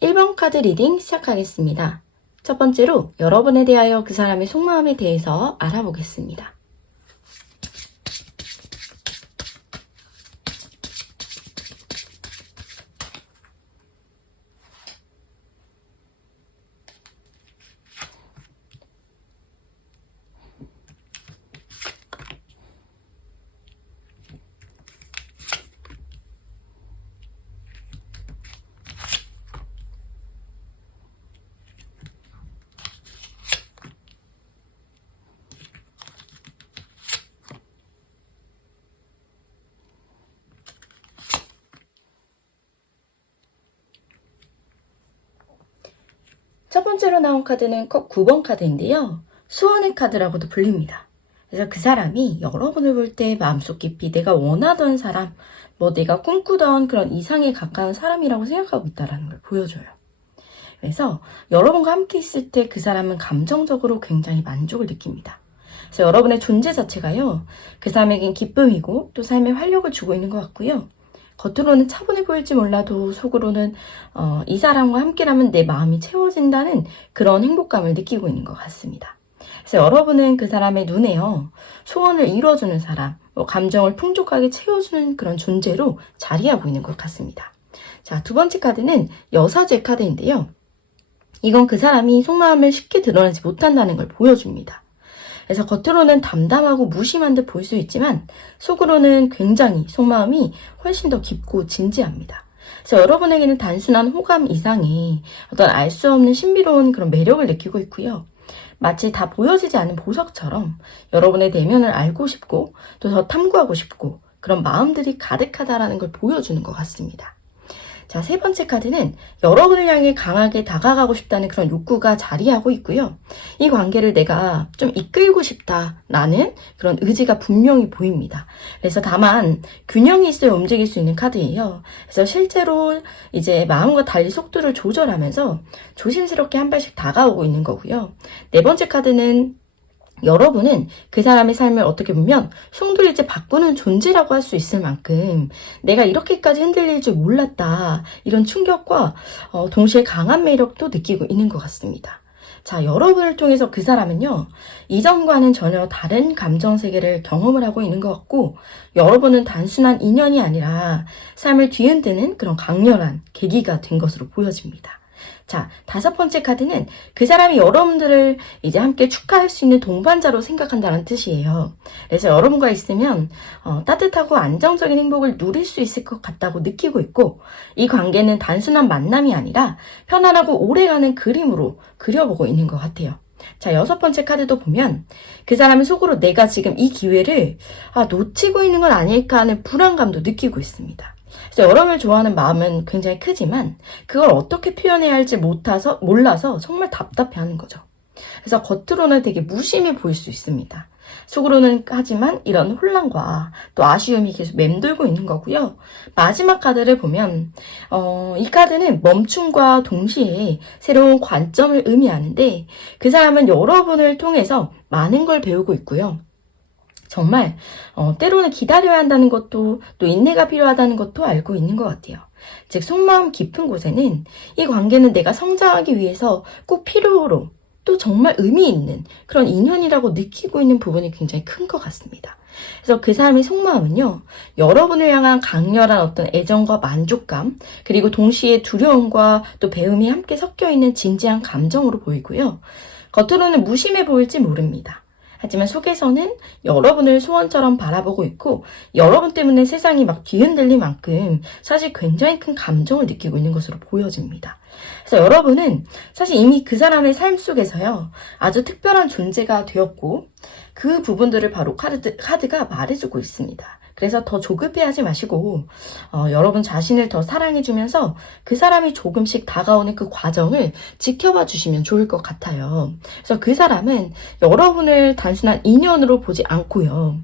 1번 카드 리딩 시작하겠습니다. 첫 번째로 여러분에 대하여 그 사람의 속마음에 대해서 알아보겠습니다. 첫 번째로 나온 카드는 컵 9번 카드인데요. 소원의 카드라고도 불립니다. 그래서 그 사람이 여러분을 볼 때 마음속 깊이 내가 원하던 사람, 내가 꿈꾸던 그런 이상에 가까운 사람이라고 생각하고 있다는 걸 보여줘요. 그래서 여러분과 함께 있을 때 그 사람은 감정적으로 굉장히 만족을 느낍니다. 그래서 여러분의 존재 자체가요, 그 사람에겐 기쁨이고 또 삶에 활력을 주고 있는 것 같고요. 겉으로는 차분해 보일지 몰라도 속으로는 이 사람과 함께라면 내 마음이 채워진다는 그런 행복감을 느끼고 있는 것 같습니다. 그래서 여러분은 그 사람의 눈에요, 소원을 이뤄주는 사람, 감정을 풍족하게 채워주는 그런 존재로 자리하고 있는 것 같습니다. 자, 두 번째 카드는 여사제 카드인데요. 이건 그 사람이 속마음을 쉽게 드러내지 못한다는 걸 보여줍니다. 그래서 겉으로는 담담하고 무심한 듯 보일 수 있지만 속으로는 굉장히 속마음이 훨씬 더 깊고 진지합니다. 그래서 여러분에게는 단순한 호감 이상의 어떤 알 수 없는 신비로운 그런 매력을 느끼고 있고요. 마치 다 보여지지 않는 보석처럼 여러분의 내면을 알고 싶고 또 더 탐구하고 싶고 그런 마음들이 가득하다라는 걸 보여주는 것 같습니다. 자, 세 번째 카드는 여러분을 향해 강하게 다가가고 싶다는 그런 욕구가 자리하고 있고요. 이 관계를 내가 좀 이끌고 싶다라는 그런 의지가 분명히 보입니다. 그래서 다만 균형이 있어야 움직일 수 있는 카드예요. 그래서 실제로 이제 마음과 달리 속도를 조절하면서 조심스럽게 한 발씩 다가오고 있는 거고요. 네 번째 카드는 여러분은 그 사람의 삶을 어떻게 보면 송두리째 바꾸는 존재라고 할 수 있을 만큼 내가 이렇게까지 흔들릴 줄 몰랐다, 이런 충격과 동시에 강한 매력도 느끼고 있는 것 같습니다. 자, 여러분을 통해서 그 사람은요, 이전과는 전혀 다른 감정 세계를 경험을 하고 있는 것 같고, 여러분은 단순한 인연이 아니라 삶을 뒤흔드는 그런 강렬한 계기가 된 것으로 보여집니다. 자, 다섯 번째 카드는 그 사람이 여러분들을 이제 함께 축하할 수 있는 동반자로 생각한다는 뜻이에요. 그래서 여러분과 있으면 따뜻하고 안정적인 행복을 누릴 수 있을 것 같다고 느끼고 있고, 이 관계는 단순한 만남이 아니라 편안하고 오래가는 그림으로 그려보고 있는 것 같아요. 자, 여섯 번째 카드도 보면 그 사람은 속으로 내가 지금 이 기회를 놓치고 있는 건 아닐까 하는 불안감도 느끼고 있습니다. 그래서 여러분을 좋아하는 마음은 굉장히 크지만 그걸 어떻게 표현해야 할지 몰라서 정말 답답해하는 거죠. 그래서 겉으로는 되게 무심해 보일 수 있습니다. 속으로는 하지만 이런 혼란과 또 아쉬움이 계속 맴돌고 있는 거고요. 마지막 카드를 보면 이 카드는 멈춤과 동시에 새로운 관점을 의미하는데, 그 사람은 여러분을 통해서 많은 걸 배우고 있고요. 정말 때로는 기다려야 한다는 것도 또 인내가 필요하다는 것도 알고 있는 것 같아요. 즉 속마음 깊은 곳에는 이 관계는 내가 성장하기 위해서 꼭 필요로 또 정말 의미 있는 그런 인연이라고 느끼고 있는 부분이 굉장히 큰 것 같습니다. 그래서 그 사람의 속마음은요, 여러분을 향한 강렬한 어떤 애정과 만족감, 그리고 동시에 두려움과 또 배움이 함께 섞여 있는 진지한 감정으로 보이고요. 겉으로는 무심해 보일지 모릅니다. 하지만 속에서는 여러분을 소원처럼 바라보고 있고, 여러분 때문에 세상이 막 뒤흔들릴 만큼 사실 굉장히 큰 감정을 느끼고 있는 것으로 보여집니다. 그래서 여러분은 사실 이미 그 사람의 삶 속에서요, 아주 특별한 존재가 되었고, 그 부분들을 바로 카드가 말해주고 있습니다. 그래서 더 조급해하지 마시고 여러분 자신을 더 사랑해주면서 그 사람이 조금씩 다가오는 그 과정을 지켜봐 주시면 좋을 것 같아요. 그래서 그 사람은 여러분을 단순한 인연으로 보지 않고요,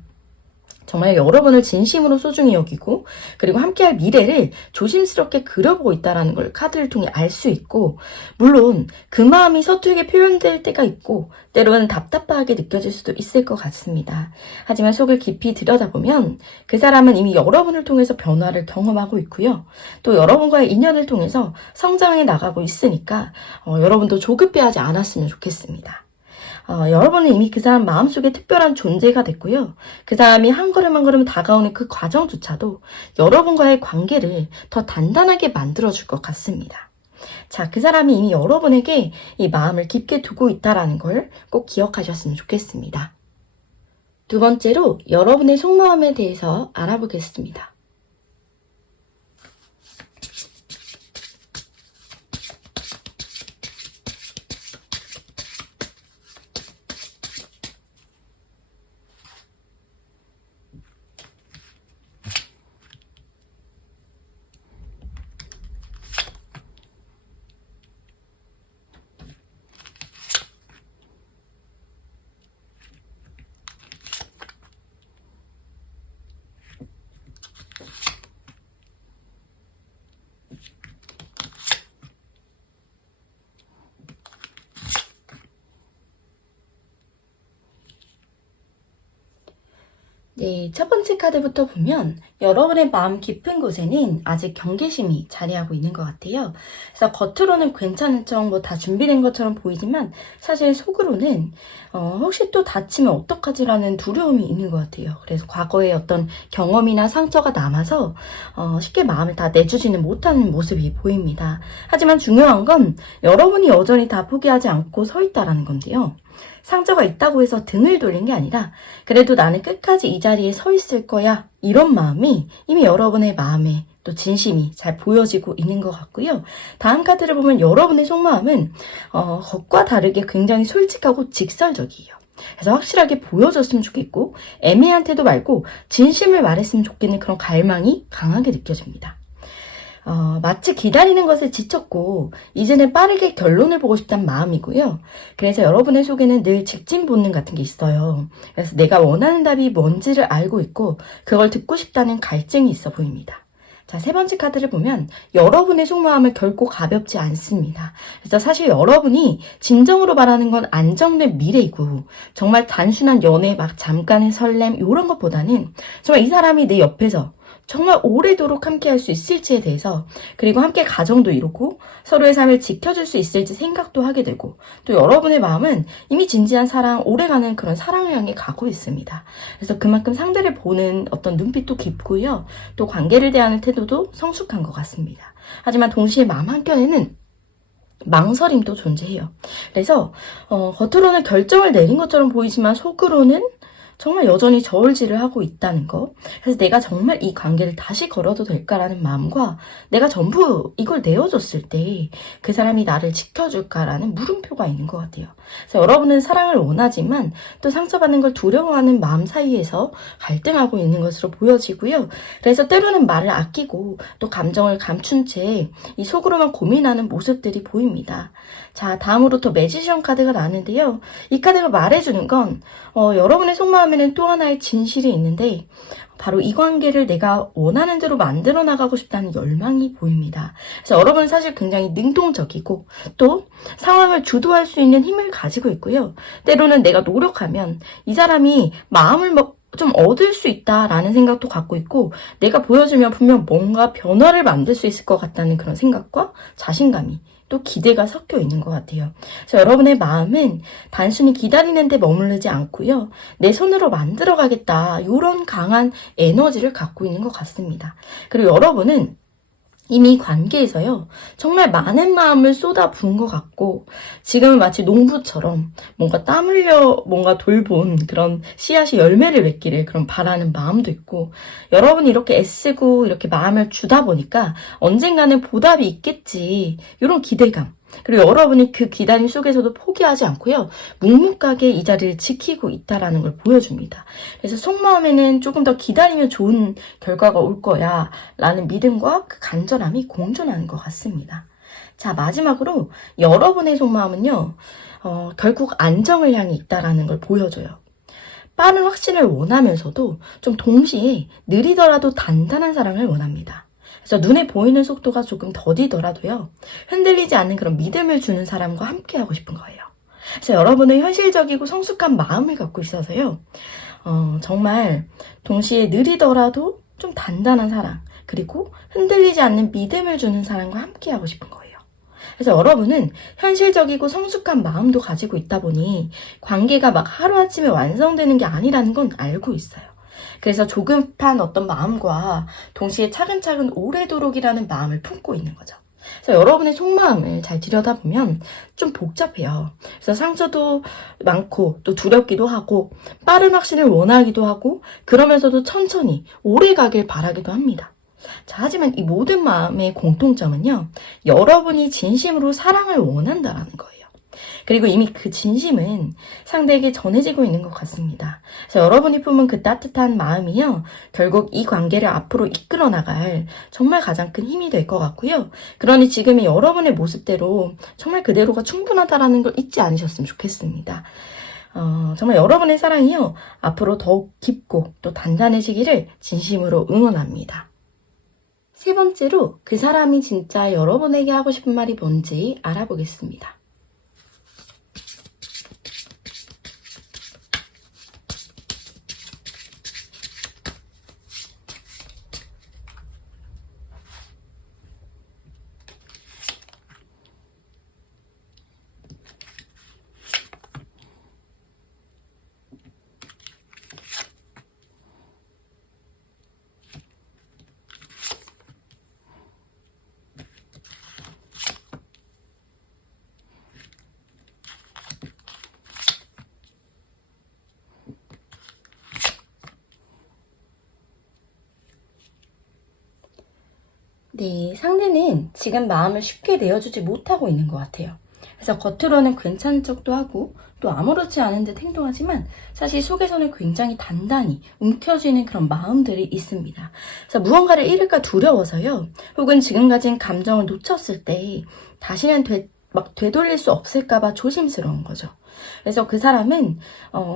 정말 여러분을 진심으로 소중히 여기고 그리고 함께할 미래를 조심스럽게 그려보고 있다는 걸 카드를 통해 알 수 있고 물론 그 마음이 서툴게 표현될 때가 있고 때로는 답답하게 느껴질 수도 있을 것 같습니다. 하지만 속을 깊이 들여다보면 그 사람은 이미 여러분을 통해서 변화를 경험하고 있고요. 또 여러분과의 인연을 통해서 성장해 나가고 있으니까 여러분도 조급해하지 않았으면 좋겠습니다. 여러분은 이미 그 사람 마음속에 특별한 존재가 됐고요. 그 사람이 한 걸음 한 걸음 다가오는 그 과정조차도 여러분과의 관계를 더 단단하게 만들어줄 것 같습니다. 자, 그 사람이 이미 여러분에게 이 마음을 깊게 두고 있다는 걸 꼭 기억하셨으면 좋겠습니다. 두 번째로 여러분의 속마음에 대해서 알아보겠습니다. 네, 첫 번째 카드부터 보면 여러분의 마음 깊은 곳에는 아직 경계심이 자리하고 있는 것 같아요. 그래서 겉으로는 괜찮은 척 뭐 다 준비된 것처럼 보이지만 사실 속으로는 혹시 또 다치면 어떡하지라는 두려움이 있는 것 같아요. 그래서 과거의 어떤 경험이나 상처가 남아서 쉽게 마음을 다 내주지는 못하는 모습이 보입니다. 하지만 중요한 건 여러분이 여전히 다 포기하지 않고 서 있다라는 건데요. 상처가 있다고 해서 등을 돌린 게 아니라 그래도 나는 끝까지 이 자리에 서 있을 거야 이런 마음이 이미 여러분의 마음에 또 진심이 잘 보여지고 있는 것 같고요. 다음 카드를 보면 여러분의 속마음은 겉과 다르게 굉장히 솔직하고 직설적이에요. 그래서 확실하게 보여줬으면 좋겠고 애매한 태도 말고 진심을 말했으면 좋겠는 그런 갈망이 강하게 느껴집니다. 마치 기다리는 것에 지쳤고 이제는 빠르게 결론을 보고 싶다는 마음이고요. 그래서 여러분의 속에는 늘 직진 본능 같은 게 있어요. 그래서 내가 원하는 답이 뭔지를 알고 있고 그걸 듣고 싶다는 갈증이 있어 보입니다. 자, 세 번째 카드를 보면 여러분의 속마음은 결코 가볍지 않습니다. 그래서 사실 여러분이 진정으로 바라는 건 안정된 미래이고 정말 단순한 연애 막 잠깐의 설렘 이런 것보다는 정말 이 사람이 내 옆에서 정말 오래도록 함께 할 수 있을지에 대해서 그리고 함께 가정도 이루고 서로의 삶을 지켜줄 수 있을지 생각도 하게 되고 또 여러분의 마음은 이미 진지한 사랑, 오래가는 그런 사랑을 향해 가고 있습니다. 그래서 그만큼 상대를 보는 어떤 눈빛도 깊고요. 또 관계를 대하는 태도도 성숙한 것 같습니다. 하지만 동시에 마음 한켠에는 망설임도 존재해요. 그래서 겉으로는 결정을 내린 것처럼 보이지만 속으로는 정말 여전히 저울질을 하고 있다는 거. 그래서 내가 정말 이 관계를 다시 걸어도 될까라는 마음과 내가 전부 이걸 내어줬을 때 그 사람이 나를 지켜줄까라는 물음표가 있는 것 같아요. 그래서 여러분은 사랑을 원하지만 또 상처받는 걸 두려워하는 마음 사이에서 갈등하고 있는 것으로 보여지고요. 그래서 때로는 말을 아끼고 또 감정을 감춘 채 이 속으로만 고민하는 모습들이 보입니다. 자, 다음으로 더 매지션 카드가 나왔는데요. 이 카드가 말해주는 건 여러분의 속마음에는 또 하나의 진실이 있는데 바로 이 관계를 내가 원하는 대로 만들어 나가고 싶다는 열망이 보입니다. 그래서 여러분은 사실 굉장히 능동적이고 또 상황을 주도할 수 있는 힘을 가지고 있고요. 때로는 내가 노력하면 이 사람이 마음을 좀 얻을 수 있다라는 생각도 갖고 있고 내가 보여주면 분명 뭔가 변화를 만들 수 있을 것 같다는 그런 생각과 자신감이 또 기대가 섞여 있는 것 같아요. 그래서 여러분의 마음은 단순히 기다리는 데 머무르지 않고요. 내 손으로 만들어가겠다 이런 강한 에너지를 갖고 있는 것 같습니다. 그리고 여러분은 이미 관계에서요. 정말 많은 마음을 쏟아 부은 것 같고 지금은 마치 농부처럼 뭔가 땀 흘려 뭔가 돌본 그런 씨앗이 열매를 맺기를 그런 바라는 마음도 있고 여러분이 이렇게 애쓰고 이렇게 마음을 주다 보니까 언젠가는 보답이 있겠지 이런 기대감 그리고 여러분이 그 기다림 속에서도 포기하지 않고요. 묵묵하게 이 자리를 지키고 있다라는 걸 보여줍니다. 그래서 속마음에는 조금 더 기다리면 좋은 결과가 올 거야 라는 믿음과 그 간절함이 공존하는 것 같습니다. 자, 마지막으로 여러분의 속마음은요. 결국 안정을 향해 있다라는 걸 보여줘요. 빠른 확신을 원하면서도 좀 동시에 느리더라도 단단한 사랑을 원합니다. 그래서 눈에 보이는 속도가 조금 더디더라도요, 흔들리지 않는 그런 믿음을 주는 사람과 함께하고 싶은 거예요. 그래서 여러분은 현실적이고 성숙한 마음을 갖고 있어서요, 정말 동시에 느리더라도 좀 단단한 사랑, 그리고 흔들리지 않는 믿음을 주는 사람과 함께하고 싶은 거예요. 그래서 여러분은 현실적이고 성숙한 마음도 가지고 있다 보니 관계가 막 하루아침에 완성되는 게 아니라는 건 알고 있어요. 그래서 조급한 어떤 마음과 동시에 차근차근 오래도록이라는 마음을 품고 있는 거죠. 그래서 여러분의 속마음을 잘 들여다보면 좀 복잡해요. 그래서 상처도 많고 또 두렵기도 하고 빠른 확신을 원하기도 하고 그러면서도 천천히 오래 가길 바라기도 합니다. 자, 하지만 이 모든 마음의 공통점은요, 여러분이 진심으로 사랑을 원한다라는 거예요. 그리고 이미 그 진심은 상대에게 전해지고 있는 것 같습니다. 그래서 여러분이 품은 그 따뜻한 마음이요, 결국 이 관계를 앞으로 이끌어 나갈 정말 가장 큰 힘이 될 것 같고요. 그러니 지금의 여러분의 모습대로 정말 그대로가 충분하다라는 걸 잊지 않으셨으면 좋겠습니다. 정말 여러분의 사랑이요, 앞으로 더욱 깊고 또 단단해지기를 진심으로 응원합니다. 세 번째로 그 사람이 진짜 여러분에게 하고 싶은 말이 뭔지 알아보겠습니다. 네, 상대는 지금 마음을 쉽게 내어주지 못하고 있는 것 같아요. 그래서 겉으로는 괜찮은 척도 하고 또 아무렇지 않은 듯 행동하지만 사실 속에서는 굉장히 단단히 움켜쥐는 그런 마음들이 있습니다. 그래서 무언가를 잃을까 두려워서요, 혹은 지금 가진 감정을 놓쳤을 때 다시는 되돌릴 수 없을까봐 조심스러운 거죠. 그래서 그 사람은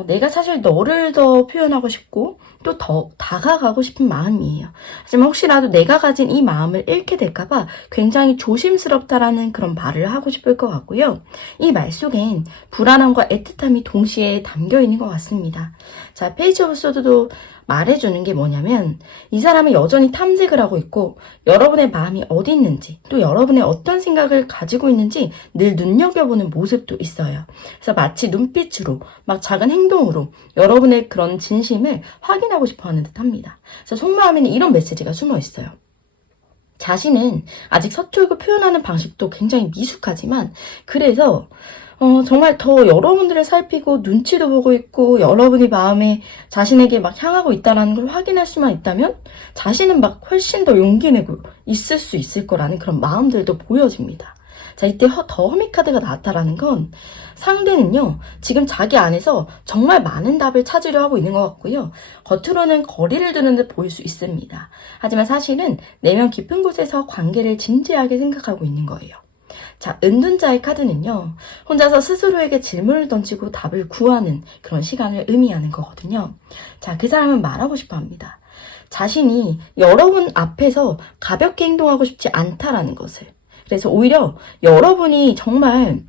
내가 사실 너를 더 표현하고 싶고 또 더 다가가고 싶은 마음이에요. 하지만 혹시라도 내가 가진 이 마음을 잃게 될까봐 굉장히 조심스럽다라는 그런 말을 하고 싶을 것 같고요. 이 말 속엔 불안함과 애틋함이 동시에 담겨 있는 것 같습니다. 자, 페이지 오브 소드도 말해주는 게 뭐냐면, 이 사람은 여전히 탐색을 하고 있고 여러분의 마음이 어디 있는지 또 여러분의 어떤 생각을 가지고 있는지 늘 눈여겨보는 모습도 있어요. 그래서 마치 눈빛으로 막 작은 행동으로 여러분의 그런 진심을 확인하고 싶어 하는 듯 합니다. 그래서 속마음에는 이런 메시지가 숨어 있어요. 자신은 아직 서툴고 표현하는 방식도 굉장히 미숙하지만 그래서 정말 더 여러분들을 살피고 눈치도 보고 있고 여러분이 마음에 자신에게 막 향하고 있다는 걸 확인할 수만 있다면 자신은 막 훨씬 더 용기 내고 있을 수 있을 거라는 그런 마음들도 보여집니다. 자, 이때 더 허미카드가 나왔다라는 건 상대는요, 지금 자기 안에서 정말 많은 답을 찾으려 하고 있는 것 같고요. 겉으로는 거리를 두는 듯 보일 수 있습니다. 하지만 사실은 내면 깊은 곳에서 관계를 진지하게 생각하고 있는 거예요. 자, 은둔자의 카드는요, 혼자서 스스로에게 질문을 던지고 답을 구하는 그런 시간을 의미하는 거거든요. 자, 그 사람은 말하고 싶어 합니다. 자신이 여러분 앞에서 가볍게 행동하고 싶지 않다라는 것을. 그래서 오히려 여러분이 정말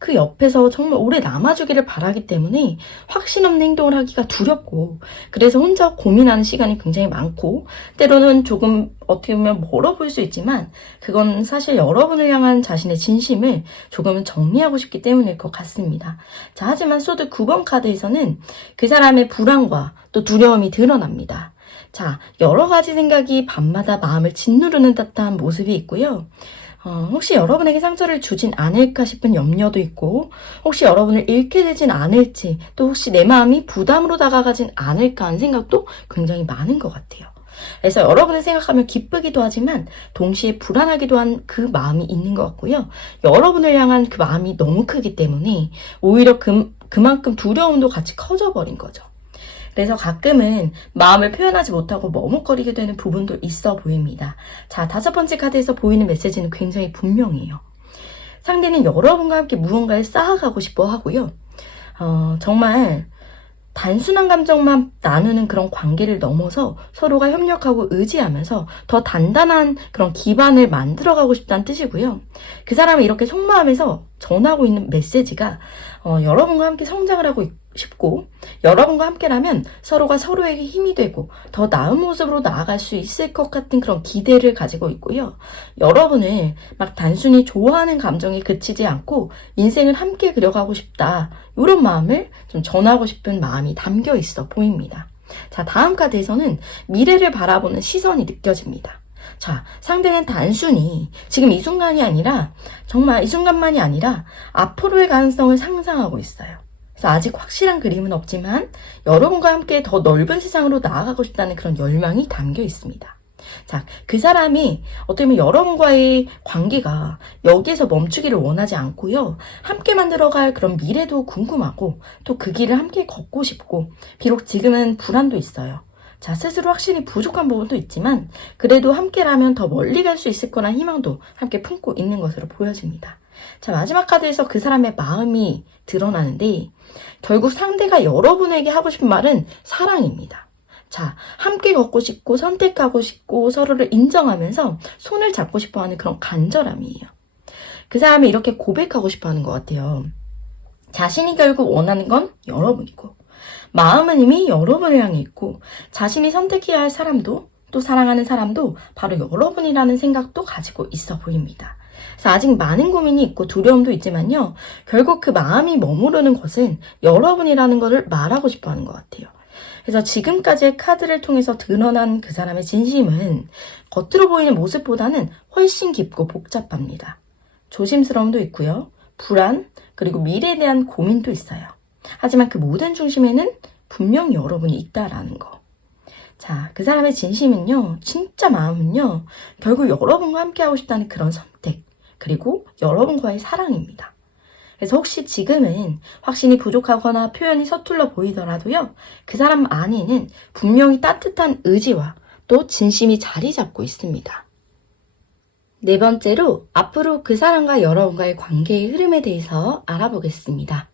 그 옆에서 정말 오래 남아주기를 바라기 때문에 확신 없는 행동을 하기가 두렵고, 그래서 혼자 고민하는 시간이 굉장히 많고, 때로는 조금 어떻게 보면 멀어 보일 수 있지만 그건 사실 여러분을 향한 자신의 진심을 조금은 정리하고 싶기 때문일 것 같습니다. 자, 하지만 소드 9번 카드에서는 그 사람의 불안과 또 두려움이 드러납니다. 자, 여러 가지 생각이 밤마다 마음을 짓누르는 듯한 모습이 있고요. 혹시 여러분에게 상처를 주진 않을까 싶은 염려도 있고, 혹시 여러분을 잃게 되진 않을지, 또 혹시 내 마음이 부담으로 다가가진 않을까 하는 생각도 굉장히 많은 것 같아요. 그래서 여러분을 생각하면 기쁘기도 하지만 동시에 불안하기도 한 그 마음이 있는 것 같고요. 여러분을 향한 그 마음이 너무 크기 때문에 오히려 그만큼 두려움도 같이 커져버린 거죠. 그래서 가끔은 마음을 표현하지 못하고 머뭇거리게 되는 부분도 있어 보입니다. 자, 5번째 카드에서 보이는 메시지는 굉장히 분명해요. 상대는 여러분과 함께 무언가를 쌓아가고 싶어 하고요. 정말 단순한 감정만 나누는 그런 관계를 넘어서 서로가 협력하고 의지하면서 더 단단한 그런 기반을 만들어가고 싶다는 뜻이고요. 그 사람이 이렇게 속마음에서 전하고 있는 메시지가 여러분과 함께 성장을 하고 싶고 여러분과 함께라면 서로가 서로에게 힘이 되고 더 나은 모습으로 나아갈 수 있을 것 같은 그런 기대를 가지고 있고요. 여러분을 막 단순히 좋아하는 감정에 그치지 않고 인생을 함께 그려가고 싶다. 이런 마음을 좀 전하고 싶은 마음이 담겨 있어 보입니다. 자, 다음 카드에서는 미래를 바라보는 시선이 느껴집니다. 자, 상대는 단순히 지금 이 순간이 아니라 정말 이 순간만이 아니라 앞으로의 가능성을 상상하고 있어요. 그래서 아직 확실한 그림은 없지만 여러분과 함께 더 넓은 세상으로 나아가고 싶다는 그런 열망이 담겨 있습니다. 자, 그 사람이 어떻게 보면 여러분과의 관계가 여기에서 멈추기를 원하지 않고요. 함께 만들어갈 그런 미래도 궁금하고 또 그 길을 함께 걷고 싶고 비록 지금은 불안도 있어요. 자, 스스로 확실히 부족한 부분도 있지만 그래도 함께라면 더 멀리 갈 수 있을 거란 희망도 함께 품고 있는 것으로 보여집니다. 자, 마지막 카드에서 그 사람의 마음이 드러나는데 결국 상대가 여러분에게 하고 싶은 말은 사랑입니다. 자, 함께 걷고 싶고 선택하고 싶고 서로를 인정하면서 손을 잡고 싶어하는 그런 간절함이에요. 그 사람이 이렇게 고백하고 싶어하는 것 같아요. 자신이 결국 원하는 건 여러분이고 마음은 이미 여러분을 향해 있고 자신이 선택해야 할 사람도 또 사랑하는 사람도 바로 여러분이라는 생각도 가지고 있어 보입니다. 그래서 아직 많은 고민이 있고 두려움도 있지만요. 결국 그 마음이 머무르는 것은 여러분이라는 것을 말하고 싶어 하는 것 같아요. 그래서 지금까지의 카드를 통해서 드러난 그 사람의 진심은 겉으로 보이는 모습보다는 훨씬 깊고 복잡합니다. 조심스러움도 있고요. 불안, 그리고 미래에 대한 고민도 있어요. 하지만 그 모든 중심에는 분명히 여러분이 있다라는 거. 자, 그 사람의 진심은요, 진짜 마음은요, 결국 여러분과 함께하고 싶다는 그런 선택, 그리고 여러분과의 사랑입니다. 그래서 혹시 지금은 확신이 부족하거나 표현이 서툴러 보이더라도요, 그 사람 안에는 분명히 따뜻한 의지와 또 진심이 자리 잡고 있습니다. 네 번째로 앞으로 그 사람과 여러분과의 관계의 흐름에 대해서 알아보겠습니다.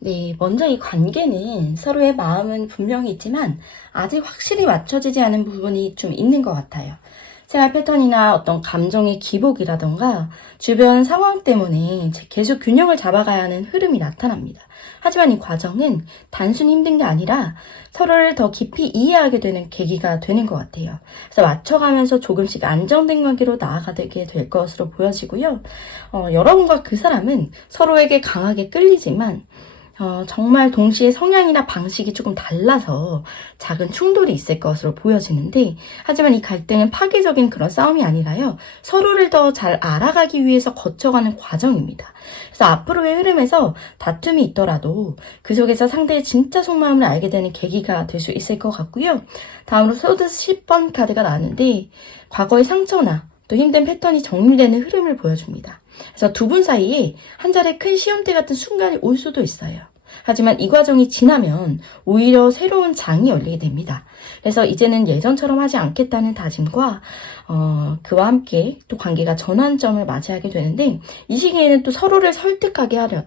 네, 먼저 이 관계는 서로의 마음은 분명히 있지만 아직 확실히 맞춰지지 않은 부분이 좀 있는 것 같아요. 생활 패턴이나 어떤 감정의 기복이라던가 주변 상황 때문에 계속 균형을 잡아가야 하는 흐름이 나타납니다. 하지만 이 과정은 단순히 힘든 게 아니라 서로를 더 깊이 이해하게 되는 계기가 되는 것 같아요. 그래서 맞춰가면서 조금씩 안정된 관계로 나아가게 될 것으로 보여지고요. 여러분과 그 사람은 서로에게 강하게 끌리지만 정말 동시에 성향이나 방식이 조금 달라서 작은 충돌이 있을 것으로 보여지는데, 하지만 이 갈등은 파괴적인 그런 싸움이 아니라요, 서로를 더 잘 알아가기 위해서 거쳐가는 과정입니다. 그래서 앞으로의 흐름에서 다툼이 있더라도 그 속에서 상대의 진짜 속마음을 알게 되는 계기가 될 수 있을 것 같고요. 다음으로 소드 10번 카드가 나왔는데, 과거의 상처나 또 힘든 패턴이 정리되는 흐름을 보여줍니다. 그래서 두 분 사이에 한 차례 큰 시험대 같은 순간이 올 수도 있어요. 하지만 이 과정이 지나면 오히려 새로운 장이 열리게 됩니다. 그래서 이제는 예전처럼 하지 않겠다는 다짐과 그와 함께 또 관계가 전환점을 맞이하게 되는데, 이 시기에는 또 서로를 설득하려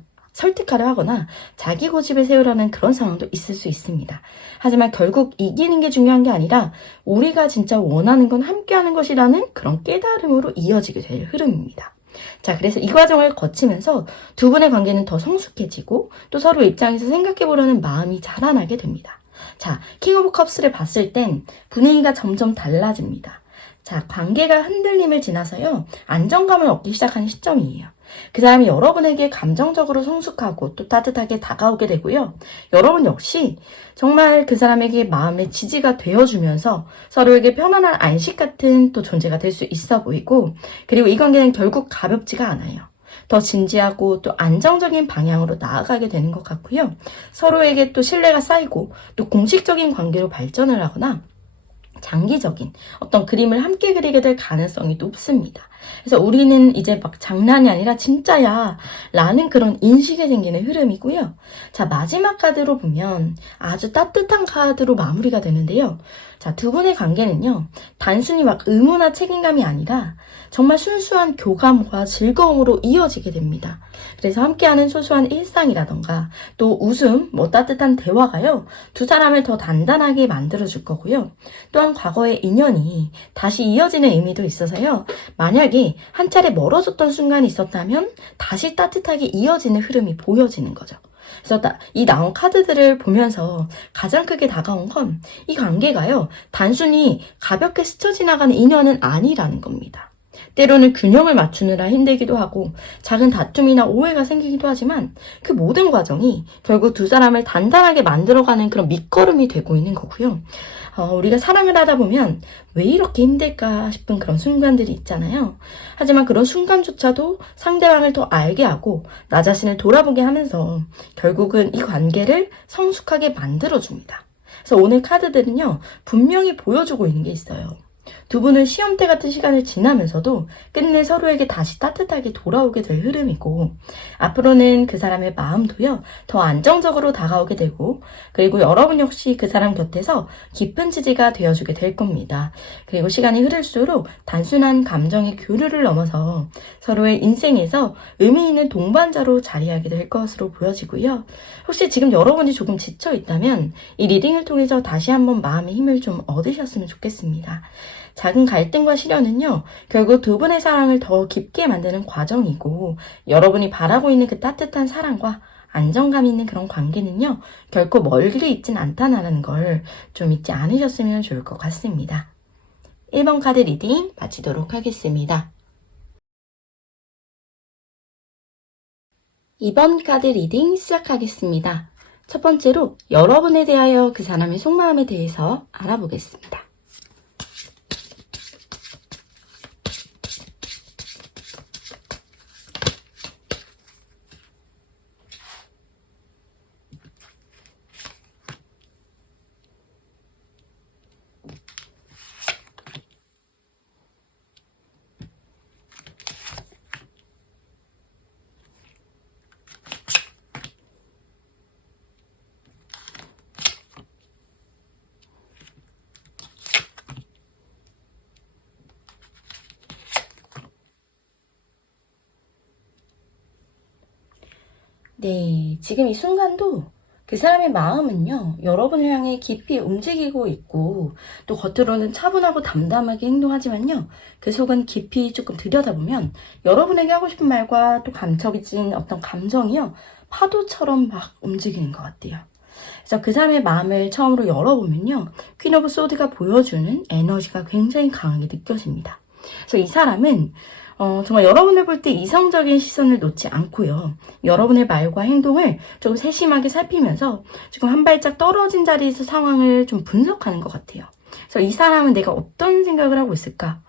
하거나 자기 고집을 세우려는 그런 상황도 있을 수 있습니다. 하지만 결국 이기는 게 중요한 게 아니라 우리가 진짜 원하는 건 함께하는 것이라는 그런 깨달음으로 이어지게 될 흐름입니다. 자, 그래서 이 과정을 거치면서 두 분의 관계는 더 성숙해지고 또 서로 입장에서 생각해보려는 마음이 자라나게 됩니다. 자, 킹 오브 컵스를 봤을 땐 분위기가 점점 달라집니다. 자, 관계가 흔들림을 지나서요, 안정감을 얻기 시작하는 시점이에요. 그 사람이 여러분에게 감정적으로 성숙하고 또 따뜻하게 다가오게 되고요. 여러분 역시 정말 그 사람에게 마음의 지지가 되어주면서 서로에게 편안한 안식 같은 또 존재가 될 수 있어 보이고, 그리고 이 관계는 결국 가볍지가 않아요. 더 진지하고 또 안정적인 방향으로 나아가게 되는 것 같고요. 서로에게 또 신뢰가 쌓이고 또 공식적인 관계로 발전을 하거나 장기적인 어떤 그림을 함께 그리게 될 가능성이 높습니다. 그래서 우리는 이제 막 장난이 아니라 진짜야 라는 그런 인식이 생기는 흐름이고요. 자, 마지막 카드로 보면 아주 따뜻한 카드로 마무리가 되는데요. 자, 두 분의 관계는요, 단순히 막 의무나 책임감이 아니라 정말 순수한 교감과 즐거움으로 이어지게 됩니다. 그래서 함께하는 소소한 일상이라던가 또 웃음, 따뜻한 대화가요, 두 사람을 더 단단하게 만들어줄 거고요. 또한 과거의 인연이 다시 이어지는 의미도 있어서요. 만약에 한 차례 멀어졌던 순간이 있었다면 다시 따뜻하게 이어지는 흐름이 보여지는 거죠. 그래서 이 나온 카드들을 보면서 가장 크게 다가온 건 이 관계가요, 단순히 가볍게 스쳐 지나가는 인연은 아니라는 겁니다. 때로는 균형을 맞추느라 힘들기도 하고 작은 다툼이나 오해가 생기기도 하지만 그 모든 과정이 결국 두 사람을 단단하게 만들어가는 그런 밑거름이 되고 있는 거고요. 우리가 사랑을 하다 보면 왜 이렇게 힘들까 싶은 그런 순간들이 있잖아요. 하지만 그런 순간조차도 상대방을 더 알게 하고 나 자신을 돌아보게 하면서 결국은 이 관계를 성숙하게 만들어줍니다. 그래서 오늘 카드들은요, 분명히 보여주고 있는 게 있어요. 두 분은 시험때 같은 시간을 지나면서도 끝내 서로에게 다시 따뜻하게 돌아오게 될 흐름이고, 앞으로는 그 사람의 마음도요, 더 안정적으로 다가오게 되고, 그리고 여러분 역시 그 사람 곁에서 깊은 지지가 되어주게 될 겁니다. 그리고 시간이 흐를수록 단순한 감정의 교류를 넘어서 서로의 인생에서 의미 있는 동반자로 자리하게 될 것으로 보여지고요. 혹시 지금 여러분이 조금 지쳐 있다면 이 리딩을 통해서 다시 한번 마음의 힘을 좀 얻으셨으면 좋겠습니다. 작은 갈등과 시련은요, 결국 두 분의 사랑을 더 깊게 만드는 과정이고, 여러분이 바라고 있는 그 따뜻한 사랑과 안정감 있는 그런 관계는요, 결코 멀리 있진 않다는 걸 좀 잊지 않으셨으면 좋을 것 같습니다. 1번 카드 리딩 마치도록 하겠습니다. 2번 카드 리딩 시작하겠습니다. 첫 번째로 여러분에 대하여 그 사람의 속마음에 대해서 알아보겠습니다. 네, 지금 이 순간도 그 사람의 마음은요, 여러분을 향해 깊이 움직이고 있고, 또 겉으로는 차분하고 담담하게 행동하지만요, 그 속은 깊이 조금 들여다보면 여러분에게 하고 싶은 말과 또 감춰진 어떤 감정이요, 파도처럼 막 움직이는 것 같아요. 그래서 그 사람의 마음을 처음으로 열어보면요, 퀸 오브 소드가 보여주는 에너지가 굉장히 강하게 느껴집니다. 그래서 이 사람은 정말 여러분을 볼 때 이성적인 시선을 놓지 않고요. 여러분의 말과 행동을 조금 세심하게 살피면서 지금 한 발짝 떨어진 자리에서 상황을 좀 분석하는 것 같아요. 그래서 이 사람은 내가 어떤 생각을 하고 있을까?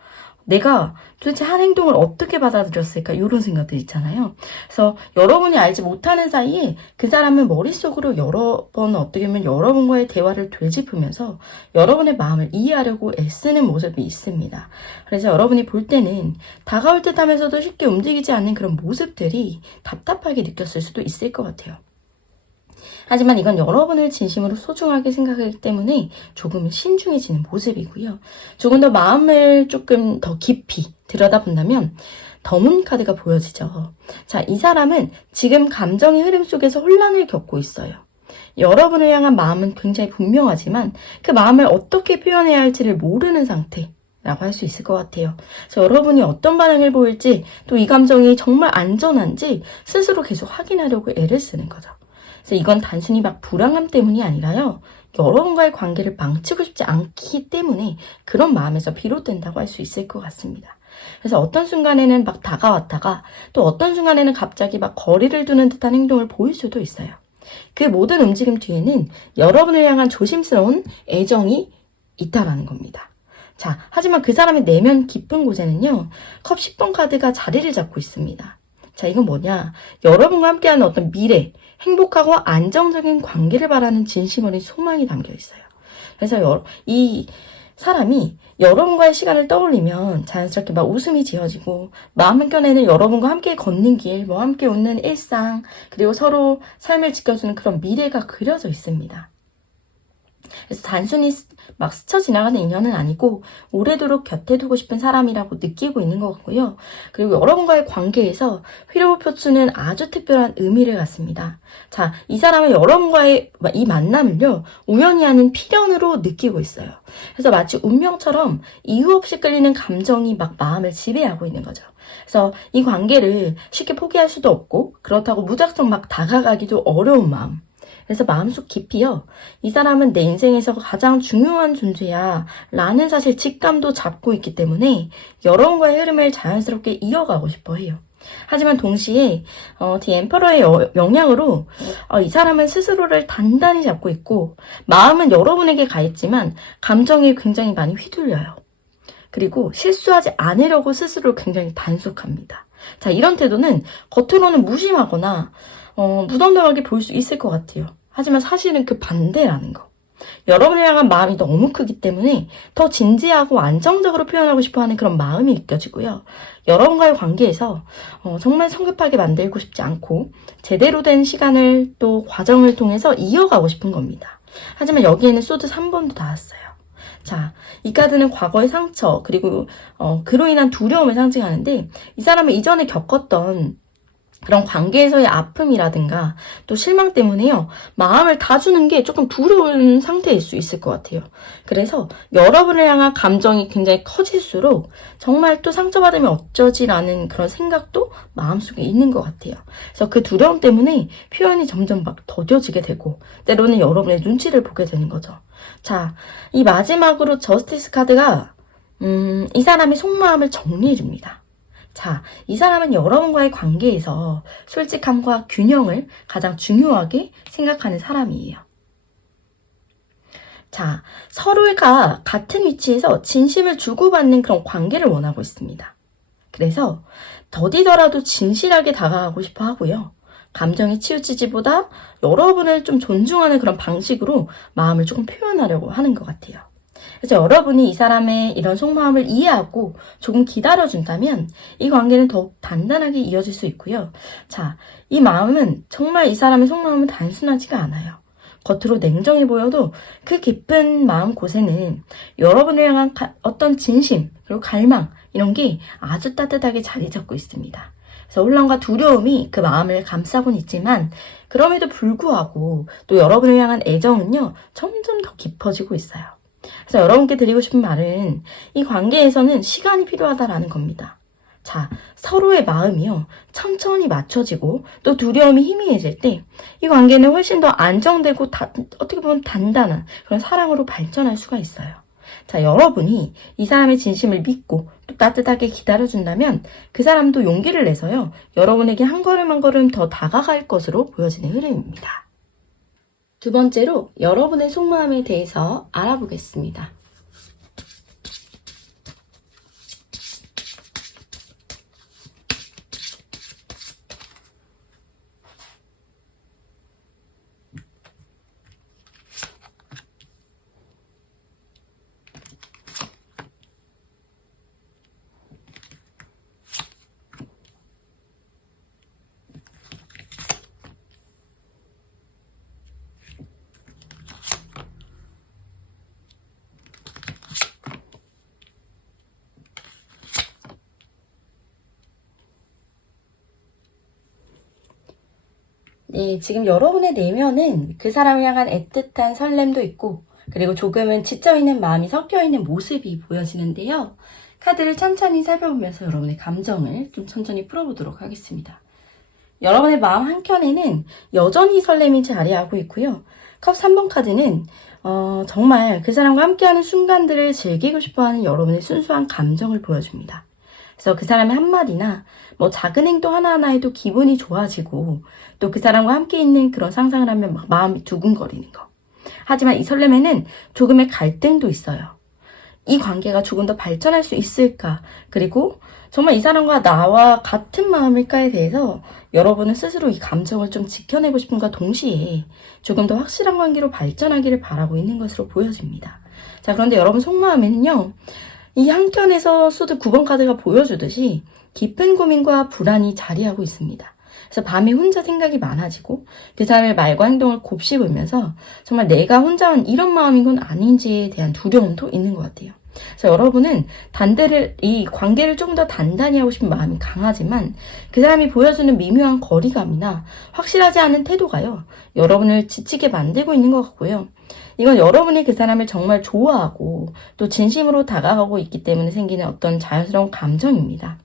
내가 도대체 한 행동을 어떻게 받아들였을까? 이런 생각들 있잖아요. 그래서 여러분이 알지 못하는 사이에 그 사람은 머릿속으로 여러 번 어떻게 보면 여러분과의 대화를 되짚으면서 여러분의 마음을 이해하려고 애쓰는 모습이 있습니다. 그래서 여러분이 볼 때는 다가올 듯 하면서도 쉽게 움직이지 않는 그런 모습들이 답답하게 느꼈을 수도 있을 것 같아요. 하지만 이건 여러분을 진심으로 소중하게 생각하기 때문에 조금 신중해지는 모습이고요. 조금 더 마음을 조금 더 깊이 들여다본다면 더문 카드가 보여지죠. 자, 이 사람은 지금 감정의 흐름 속에서 혼란을 겪고 있어요. 여러분을 향한 마음은 굉장히 분명하지만 그 마음을 어떻게 표현해야 할지를 모르는 상태. 라고 할 수 있을 것 같아요. 그래서 여러분이 어떤 반응을 보일지 또 이 감정이 정말 안전한지 스스로 계속 확인하려고 애를 쓰는 거죠. 그래서 이건 단순히 막 불안감 때문이 아니라요. 여러분과의 관계를 망치고 싶지 않기 때문에 그런 마음에서 비롯된다고 할 수 있을 것 같습니다. 그래서 어떤 순간에는 막 다가왔다가 또 어떤 순간에는 갑자기 막 거리를 두는 듯한 행동을 보일 수도 있어요. 그 모든 움직임 뒤에는 여러분을 향한 조심스러운 애정이 있다라는 겁니다. 자, 하지만 그 사람의 내면 깊은 곳에는요, 컵 10번 카드가 자리를 잡고 있습니다. 자, 이건 뭐냐? 여러분과 함께하는 어떤 미래, 행복하고 안정적인 관계를 바라는 진심 어린 소망이 담겨 있어요. 그래서 이 사람이 여러분과의 시간을 떠올리면 자연스럽게 막 웃음이 지어지고 마음 한켠에는 여러분과 함께 걷는 길, 뭐 함께 웃는 일상, 그리고 서로 삶을 지켜주는 그런 미래가 그려져 있습니다. 그래서 단순히 막 스쳐 지나가는 인연은 아니고 오래도록 곁에 두고 싶은 사람이라고 느끼고 있는 것 같고요. 그리고 여러분과의 관계에서 피로 표추는 아주 특별한 의미를 갖습니다. 자, 이 사람은 여러분과의 이 만남을요, 우연히 하는 필연으로 느끼고 있어요. 그래서 마치 운명처럼 이유 없이 끌리는 감정이 막 마음을 지배하고 있는 거죠. 그래서 이 관계를 쉽게 포기할 수도 없고 그렇다고 무작정 막 다가가기도 어려운 마음. 그래서 마음속 깊이요, 이 사람은 내 인생에서 가장 중요한 존재야 라는 사실 직감도 잡고 있기 때문에 여러분과의 흐름을 자연스럽게 이어가고 싶어 해요. 하지만 동시에 디 엠퍼러의 영향으로 이 사람은 스스로를 단단히 잡고 있고 마음은 여러분에게 가 있지만 감정이 굉장히 많이 휘둘려요. 그리고 실수하지 않으려고 스스로를 굉장히 단속합니다. 자, 이런 태도는 겉으로는 무심하거나 무덤덤하게 보일 수 있을 것 같아요. 하지만 사실은 그 반대라는 거. 여러분을 향한 마음이 너무 크기 때문에 더 진지하고 안정적으로 표현하고 싶어하는 그런 마음이 느껴지고요. 여러분과의 관계에서 정말 성급하게 만들고 싶지 않고 제대로 된 시간을 또 과정을 통해서 이어가고 싶은 겁니다. 하지만 여기에는 소드 3번도 닿았어요. 자, 이 카드는 과거의 상처 그리고 그로 인한 두려움을 상징하는데 이 사람은 이전에 겪었던 그런 관계에서의 아픔이라든가 또 실망 때문에요, 마음을 다 주는 게 조금 두려운 상태일 수 있을 것 같아요. 그래서 여러분을 향한 감정이 굉장히 커질수록 정말 또 상처받으면 어쩌지라는 그런 생각도 마음속에 있는 것 같아요. 그래서 그 두려움 때문에 표현이 점점 막 더뎌지게 되고 때로는 여러분의 눈치를 보게 되는 거죠. 자, 이 마지막으로 저스티스 카드가 이 사람의 속마음을 정리해줍니다. 자, 이 사람은 여러분과의 관계에서 솔직함과 균형을 가장 중요하게 생각하는 사람이에요. 자, 서로가 같은 위치에서 진심을 주고받는 그런 관계를 원하고 있습니다. 그래서 더디더라도 진실하게 다가가고 싶어 하고요. 감정에 치우치지보다 여러분을 좀 존중하는 그런 방식으로 마음을 조금 표현하려고 하는 것 같아요. 그래서 여러분이 이 사람의 이런 속마음을 이해하고 조금 기다려준다면 이 관계는 더욱 단단하게 이어질 수 있고요. 자, 이 마음은 정말 이 사람의 속마음은 단순하지가 않아요. 겉으로 냉정해 보여도 그 깊은 마음 곳에는 여러분을 향한 어떤 진심 그리고 갈망 이런 게 아주 따뜻하게 자리 잡고 있습니다. 그래서 혼란과 두려움이 그 마음을 감싸곤 있지만 그럼에도 불구하고 또 여러분을 향한 애정은요, 점점 더 깊어지고 있어요. 그래서 여러분께 드리고 싶은 말은 이 관계에서는 시간이 필요하다라는 겁니다. 자, 서로의 마음이요, 천천히 맞춰지고 또 두려움이 희미해질 때 이 관계는 훨씬 더 안정되고 어떻게 보면 단단한 그런 사랑으로 발전할 수가 있어요. 자, 여러분이 이 사람의 진심을 믿고 또 따뜻하게 기다려준다면 그 사람도 용기를 내서요, 여러분에게 한 걸음 한 걸음 더 다가갈 것으로 보여지는 흐름입니다. 두 번째로 여러분의 속마음에 대해서 알아보겠습니다. 네, 지금 여러분의 내면은 그 사람을 향한 애틋한 설렘도 있고 그리고 조금은 지쳐있는 마음이 섞여있는 모습이 보여지는데요. 카드를 천천히 살펴보면서 여러분의 감정을 좀 천천히 풀어보도록 하겠습니다. 여러분의 마음 한켠에는 여전히 설렘이 자리하고 있고요. 컵 3번 카드는 정말 그 사람과 함께하는 순간들을 즐기고 싶어하는 여러분의 순수한 감정을 보여줍니다. 그래서 그 사람의 한마디나 뭐 작은 행동 하나하나에도 기분이 좋아지고 또 그 사람과 함께 있는 그런 상상을 하면 막 마음이 두근거리는 거. 하지만 이 설렘에는 조금의 갈등도 있어요. 이 관계가 조금 더 발전할 수 있을까? 그리고 정말 이 사람과 나와 같은 마음일까에 대해서 여러분은 스스로 이 감정을 좀 지켜내고 싶음과 동시에 조금 더 확실한 관계로 발전하기를 바라고 있는 것으로 보여집니다. 자, 그런데 여러분 속마음에는요, 이 한켠에서 수드 9번 카드가 보여주듯이 깊은 고민과 불안이 자리하고 있습니다. 그래서 밤에 혼자 생각이 많아지고 그 사람의 말과 행동을 곱씹으면서 정말 내가 혼자만 이런 마음인 건 아닌지에 대한 두려움도 있는 것 같아요. 그래서 여러분은 이 관계를 조금 더 단단히 하고 싶은 마음이 강하지만 그 사람이 보여주는 미묘한 거리감이나 확실하지 않은 태도가요, 여러분을 지치게 만들고 있는 것 같고요. 이건 여러분이 그 사람을 정말 좋아하고 또 진심으로 다가가고 있기 때문에 생기는 어떤 자연스러운 감정입니다.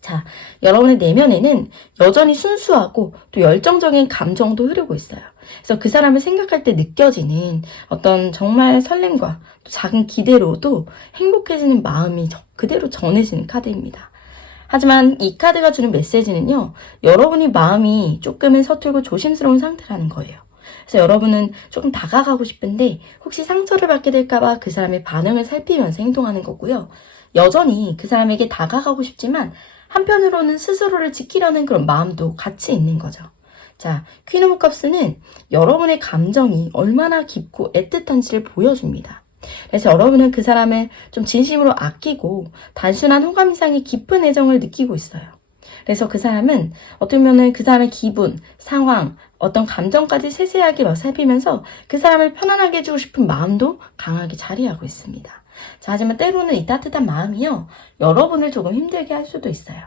자, 여러분의 내면에는 여전히 순수하고 또 열정적인 감정도 흐르고 있어요. 그래서 그 사람을 생각할 때 느껴지는 어떤 정말 설렘과 또 작은 기대로도 행복해지는 마음이 그대로 전해지는 카드입니다. 하지만 이 카드가 주는 메시지는요, 여러분이 마음이 조금은 서툴고 조심스러운 상태라는 거예요. 그래서 여러분은 조금 다가가고 싶은데 혹시 상처를 받게 될까봐 그 사람의 반응을 살피면서 행동하는 거고요. 여전히 그 사람에게 다가가고 싶지만 한편으로는 스스로를 지키려는 그런 마음도 같이 있는 거죠. 자, 퀸 오브 컵스는 여러분의 감정이 얼마나 깊고 애틋한지를 보여줍니다. 그래서 여러분은 그 사람을 좀 진심으로 아끼고 단순한 호감 이상의 깊은 애정을 느끼고 있어요. 그래서 그 사람은 어떻게 보면 그 사람의 기분, 상황, 어떤 감정까지 세세하게 막 살피면서 그 사람을 편안하게 해주고 싶은 마음도 강하게 자리하고 있습니다. 자, 하지만 때로는 이 따뜻한 마음이요, 여러분을 조금 힘들게 할 수도 있어요.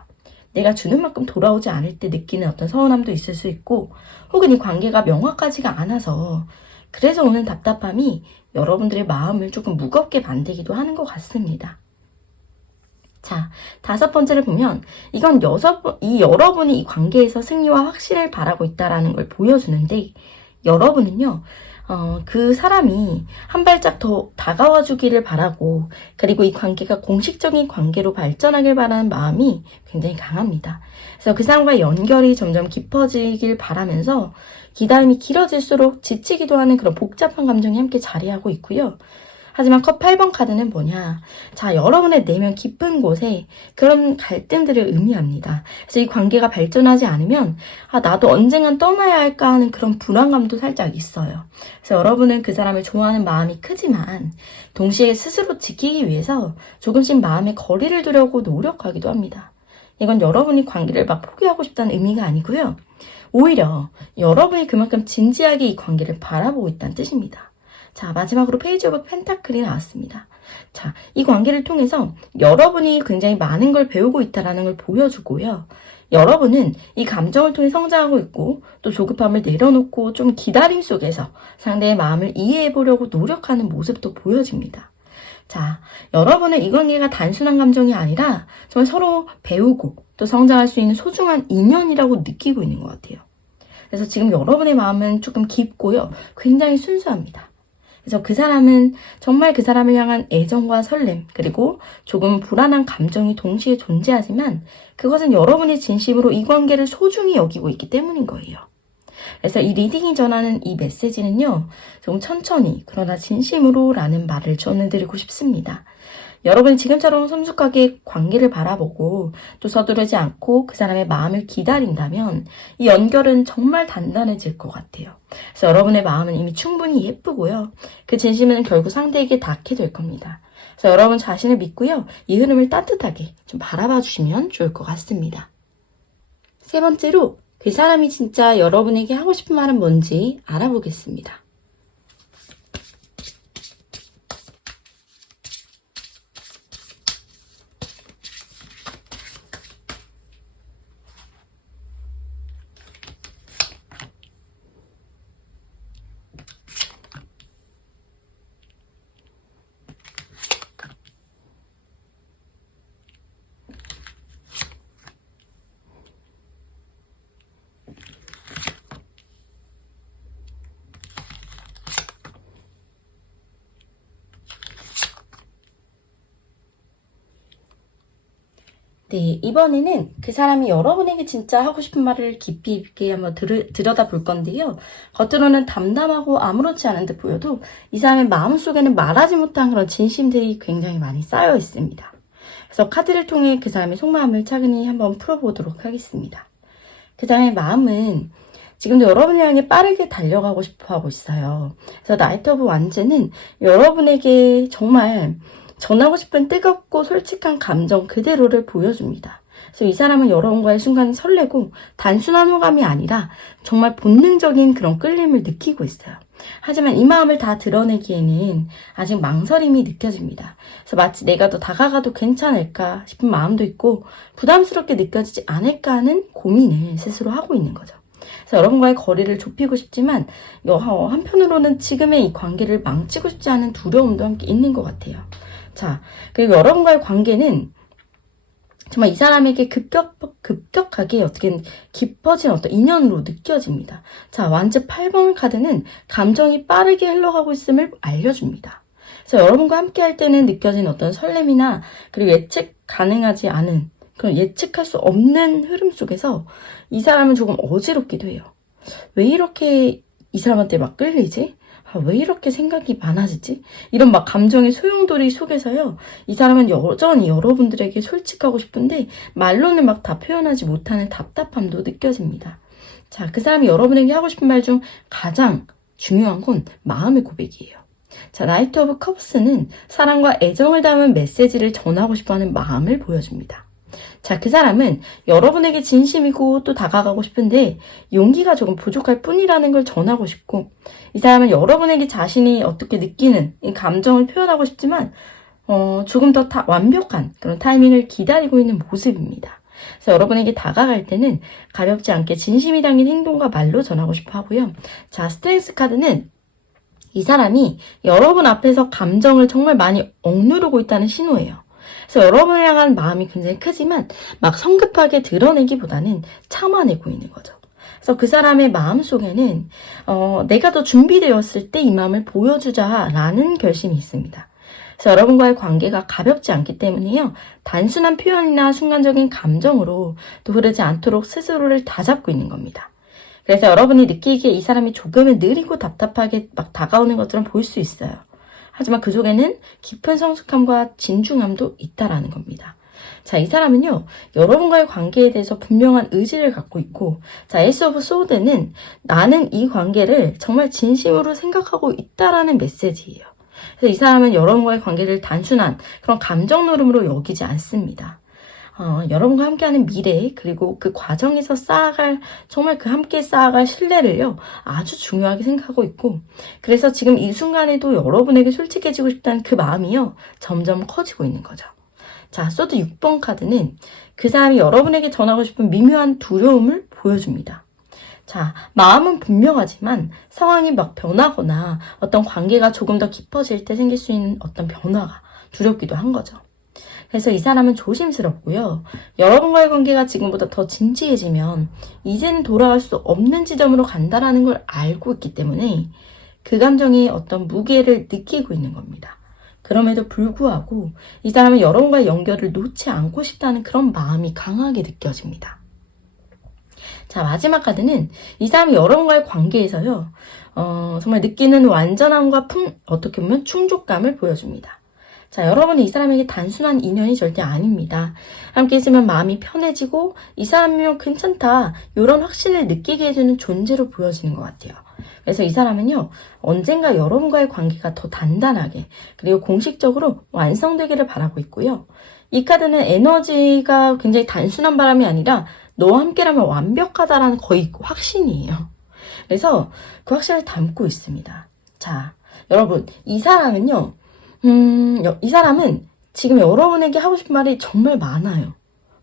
내가 주는 만큼 돌아오지 않을 때 느끼는 어떤 서운함도 있을 수 있고, 혹은 이 관계가 명확하지가 않아서 그래서 오는 답답함이 여러분들의 마음을 조금 무겁게 만들기도 하는 것 같습니다. 자, 5번째를 보면 이건 여러분이 이 관계에서 승리와 확신을 바라고 있다는 걸 보여주는데, 여러분은요, 그 사람이 한 발짝 더 다가와 주기를 바라고, 그리고 이 관계가 공식적인 관계로 발전하길 바라는 마음이 굉장히 강합니다. 그래서 그 사람과의 연결이 점점 깊어지길 바라면서 기다림이 길어질수록 지치기도 하는 그런 복잡한 감정이 함께 자리하고 있고요. 하지만 컵 8번 카드는 뭐냐? 자, 여러분의 내면 깊은 곳에 그런 갈등들을 의미합니다. 그래서 이 관계가 발전하지 않으면 나도 언젠간 떠나야 할까 하는 그런 불안감도 살짝 있어요. 그래서 여러분은 그 사람을 좋아하는 마음이 크지만 동시에 스스로 지키기 위해서 조금씩 마음의 거리를 두려고 노력하기도 합니다. 이건 여러분이 관계를 막 포기하고 싶다는 의미가 아니고요. 오히려 여러분이 그만큼 진지하게 이 관계를 바라보고 있다는 뜻입니다. 자, 마지막으로 페이지 오브 펜타클이 나왔습니다. 자, 이 관계를 통해서 여러분이 굉장히 많은 걸 배우고 있다는 걸 보여주고요. 여러분은 이 감정을 통해 성장하고 있고 또 조급함을 내려놓고 좀 기다림 속에서 상대의 마음을 이해해보려고 노력하는 모습도 보여집니다. 자, 여러분은 이 관계가 단순한 감정이 아니라 정말 서로 배우고 또 성장할 수 있는 소중한 인연이라고 느끼고 있는 것 같아요. 그래서 지금 여러분의 마음은 조금 깊고요. 굉장히 순수합니다. 그래서 그 사람은 정말 그 사람을 향한 애정과 설렘, 그리고 조금 불안한 감정이 동시에 존재하지만 그것은 여러분이 진심으로 이 관계를 소중히 여기고 있기 때문인 거예요. 그래서 이 리딩이 전하는 이 메시지는요, 조금 천천히 그러나 진심으로 라는 말을 전해드리고 싶습니다. 여러분이 지금처럼 성숙하게 관계를 바라보고 또 서두르지 않고 그 사람의 마음을 기다린다면 이 연결은 정말 단단해질 것 같아요. 그래서 여러분의 마음은 이미 충분히 예쁘고요. 그 진심은 결국 상대에게 닿게 될 겁니다. 그래서 여러분 자신을 믿고요. 이 흐름을 따뜻하게 좀 바라봐 주시면 좋을 것 같습니다. 3번째로 그 사람이 진짜 여러분에게 하고 싶은 말은 뭔지 알아보겠습니다. 네, 이번에는 그 사람이 여러분에게 진짜 하고 싶은 말을 깊이 있게 한번 들여다 볼 건데요. 겉으로는 담담하고 아무렇지 않은 듯 보여도 이 사람의 마음속에는 말하지 못한 그런 진심들이 굉장히 많이 쌓여 있습니다. 그래서 카드를 통해 그 사람의 속마음을 차근히 한번 풀어보도록 하겠습니다. 그 사람의 마음은 지금도 여러분을 향해 빠르게 달려가고 싶어 하고 있어요. 그래서 나이트 오브 완즈는 여러분에게 정말 전하고 싶은 뜨겁고 솔직한 감정 그대로를 보여줍니다. 그래서 이 사람은 여러분과의 순간이 설레고 단순한 호감이 아니라 정말 본능적인 그런 끌림을 느끼고 있어요. 하지만 이 마음을 다 드러내기에는 아직 망설임이 느껴집니다. 그래서 마치 내가 더 다가가도 괜찮을까 싶은 마음도 있고 부담스럽게 느껴지지 않을까 하는 고민을 스스로 하고 있는 거죠. 그래서 여러분과의 거리를 좁히고 싶지만 한편으로는 지금의 이 관계를 망치고 싶지 않은 두려움도 함께 있는 것 같아요. 자, 그리고 여러분과의 관계는 정말 이 사람에게 급격하게 어떻게 깊어진 어떤 인연으로 느껴집니다. 자, 완즈 8번 카드는 감정이 빠르게 흘러가고 있음을 알려줍니다. 그래서 여러분과 함께 할 때는 느껴진 어떤 설렘이나 그리고 예측 가능하지 않은 그런 예측할 수 없는 흐름 속에서 이 사람은 조금 어지럽기도 해요. 왜 이렇게 이 사람한테 막 끌리지? 왜 이렇게 생각이 많아지지? 이런 막 감정의 소용돌이 속에서요. 이 사람은 여전히 여러분들에게 솔직하고 싶은데 말로는 막 다 표현하지 못하는 답답함도 느껴집니다. 자, 그 사람이 여러분에게 하고 싶은 말 중 가장 중요한 건 마음의 고백이에요. 자, 나이트 오브 컵스는 사랑과 애정을 담은 메시지를 전하고 싶어하는 마음을 보여줍니다. 자, 그 사람은 여러분에게 진심이고 또 다가가고 싶은데 용기가 조금 부족할 뿐이라는 걸 전하고 싶고 이 사람은 여러분에게 자신이 어떻게 느끼는 이 감정을 표현하고 싶지만 조금 더 완벽한 그런 타이밍을 기다리고 있는 모습입니다. 그래서 여러분에게 다가갈 때는 가볍지 않게 진심이 담긴 행동과 말로 전하고 싶어 하고요. 자, 스트렝스 카드는 이 사람이 여러분 앞에서 감정을 정말 많이 억누르고 있다는 신호예요. 그래서 여러분을 향한 마음이 굉장히 크지만 막 성급하게 드러내기보다는 참아내고 있는 거죠. 그래서 그 사람의 마음 속에는 내가 더 준비되었을 때 이 마음을 보여주자라는 결심이 있습니다. 그래서 여러분과의 관계가 가볍지 않기 때문에요. 단순한 표현이나 순간적인 감정으로 또 흐르지 않도록 스스로를 다잡고 있는 겁니다. 그래서 여러분이 느끼기에 이 사람이 조금은 느리고 답답하게 막 다가오는 것처럼 보일 수 있어요. 하지만 그 속에는 깊은 성숙함과 진중함도 있다라는 겁니다. 자, 이 사람은요, 여러분과의 관계에 대해서 분명한 의지를 갖고 있고, 자, 에이스 오브 소드는 나는 이 관계를 정말 진심으로 생각하고 있다라는 메시지예요. 그래서 이 사람은 여러분과의 관계를 단순한 그런 감정 노름으로 여기지 않습니다. 여러분과 함께하는 미래 그리고 그 과정에서 정말 그 함께 쌓아갈 신뢰를요 아주 중요하게 생각하고 있고 그래서 지금 이 순간에도 여러분에게 솔직해지고 싶다는 그 마음이요 점점 커지고 있는 거죠. 자, 소드 6번 카드는 그 사람이 여러분에게 전하고 싶은 미묘한 두려움을 보여줍니다. 자, 마음은 분명하지만 상황이 막 변하거나 어떤 관계가 조금 더 깊어질 때 생길 수 있는 어떤 변화가 두렵기도 한 거죠. 그래서 이 사람은 조심스럽고요. 여러분과의 관계가 지금보다 더 진지해지면 이제는 돌아갈 수 없는 지점으로 간다라는 걸 알고 있기 때문에 그 감정의 어떤 무게를 느끼고 있는 겁니다. 그럼에도 불구하고 이 사람은 여러분과의 연결을 놓지 않고 싶다는 그런 마음이 강하게 느껴집니다. 자, 마지막 카드는 이 사람이 여러분과의 관계에서요. 정말 느끼는 완전함과 어떻게 보면 충족감을 보여줍니다. 자, 여러분은 이 사람에게 단순한 인연이 절대 아닙니다. 함께 있으면 마음이 편해지고 이 사람이면 괜찮다 이런 확신을 느끼게 해주는 존재로 보여지는 것 같아요. 그래서 이 사람은요 언젠가 여러분과의 관계가 더 단단하게 그리고 공식적으로 완성되기를 바라고 있고요. 이 카드는 에너지가 굉장히 단순한 바람이 아니라 너와 함께라면 완벽하다라는 거의 확신이에요. 그래서 그 확신을 담고 있습니다. 자, 여러분 이 사람은요 이 사람은 지금 여러분에게 하고 싶은 말이 정말 많아요.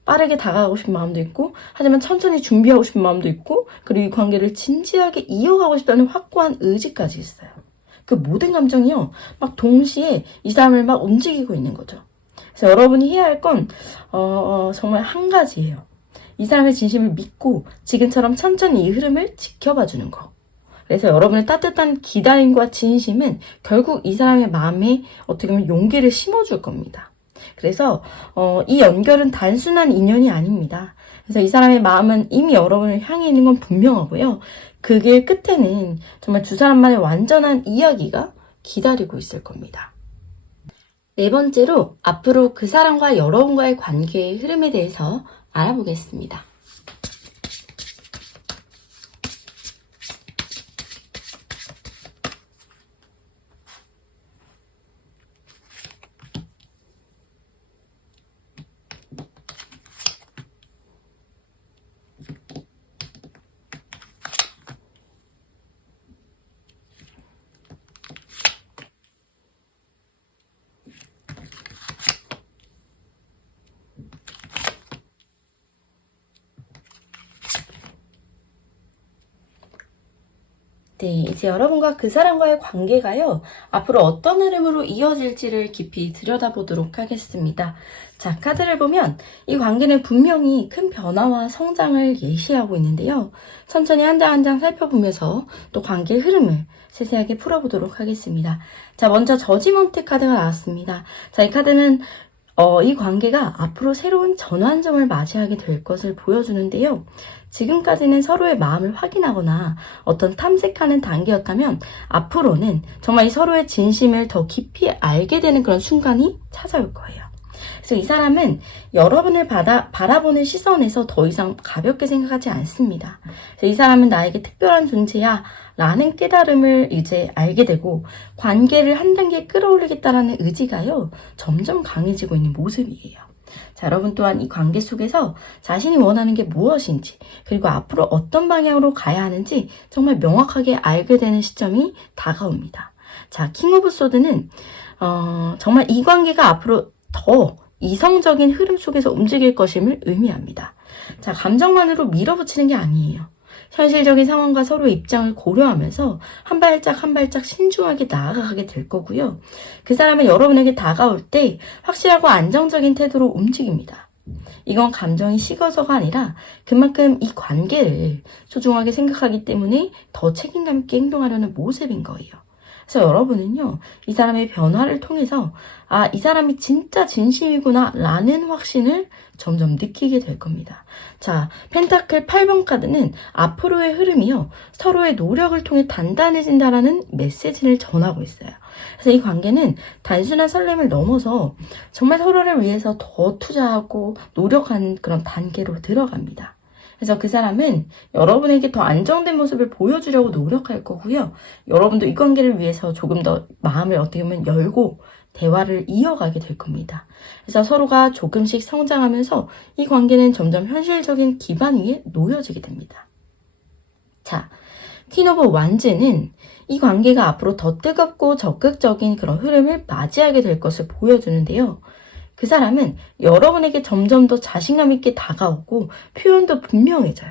빠르게 다가가고 싶은 마음도 있고 하지만 천천히 준비하고 싶은 마음도 있고 그리고 이 관계를 진지하게 이어가고 싶다는 확고한 의지까지 있어요. 그 모든 감정이요 막 동시에 이 사람을 막 움직이고 있는 거죠. 그래서 여러분이 해야 할 건 정말 한 가지예요. 이 사람의 진심을 믿고 지금처럼 천천히 이 흐름을 지켜봐 주는 거. 그래서 여러분의 따뜻한 기다림과 진심은 결국 이 사람의 마음에 어떻게 보면 용기를 심어줄 겁니다. 그래서 이 연결은 단순한 인연이 아닙니다. 그래서 이 사람의 마음은 이미 여러분을 향해 있는 건 분명하고요. 그 길 끝에는 정말 두 사람만의 완전한 이야기가 기다리고 있을 겁니다. 네 번째로 앞으로 그 사람과 여러분과의 관계의 흐름에 대해서 알아보겠습니다. 네, 이제 여러분과 그 사람과의 관계가요, 앞으로 어떤 흐름으로 이어질지를 깊이 들여다보도록 하겠습니다. 자, 카드를 보면 이 관계는 분명히 큰 변화와 성장을 예시하고 있는데요. 천천히 한 장 한 장 살펴보면서 또 관계의 흐름을 세세하게 풀어보도록 하겠습니다. 자, 먼저 저지먼트 카드가 나왔습니다. 자, 이 카드는 이 관계가 앞으로 새로운 전환점을 맞이하게 될 것을 보여주는데요. 지금까지는 서로의 마음을 확인하거나 어떤 탐색하는 단계였다면 앞으로는 정말 이 서로의 진심을 더 깊이 알게 되는 그런 순간이 찾아올 거예요. 그래서 이 사람은 여러분을 바라보는 시선에서 더 이상 가볍게 생각하지 않습니다. 그래서 이 사람은 나에게 특별한 존재야 라는 깨달음을 이제 알게 되고 관계를 한 단계 끌어올리겠다라는 의지가요, 점점 강해지고 있는 모습이에요. 자, 여러분 또한 이 관계 속에서 자신이 원하는 게 무엇인지, 그리고 앞으로 어떤 방향으로 가야 하는지 정말 명확하게 알게 되는 시점이 다가옵니다. 자, 킹 오브 소드는 정말 이 관계가 앞으로 더 이성적인 흐름 속에서 움직일 것임을 의미합니다. 자, 감정만으로 밀어붙이는 게 아니에요. 현실적인 상황과 서로의 입장을 고려하면서 한 발짝 한 발짝 신중하게 나아가게 될 거고요. 그 사람은 여러분에게 다가올 때 확실하고 안정적인 태도로 움직입니다. 이건 감정이 식어서가 아니라 그만큼 이 관계를 소중하게 생각하기 때문에 더 책임감 있게 행동하려는 모습인 거예요. 그래서 여러분은요, 이 사람의 변화를 통해서 이 사람이 진짜 진심이구나 라는 확신을 점점 느끼게 될 겁니다. 자, 펜타클 8번 카드는 앞으로의 흐름이요, 서로의 노력을 통해 단단해진다라는 메시지를 전하고 있어요. 그래서 이 관계는 단순한 설렘을 넘어서 정말 서로를 위해서 더 투자하고 노력하는 그런 단계로 들어갑니다. 그래서 그 사람은 여러분에게 더 안정된 모습을 보여주려고 노력할 거고요. 여러분도 이 관계를 위해서 조금 더 마음을 어떻게 보면 열고 대화를 이어가게 될 겁니다. 그래서 서로가 조금씩 성장하면서 이 관계는 점점 현실적인 기반 위에 놓여지게 됩니다. 자, 퀸 오브 완즈는 이 관계가 앞으로 더 뜨겁고 적극적인 그런 흐름을 맞이하게 될 것을 보여주는데요. 그 사람은 여러분에게 점점 더 자신감 있게 다가오고 표현도 분명해져요.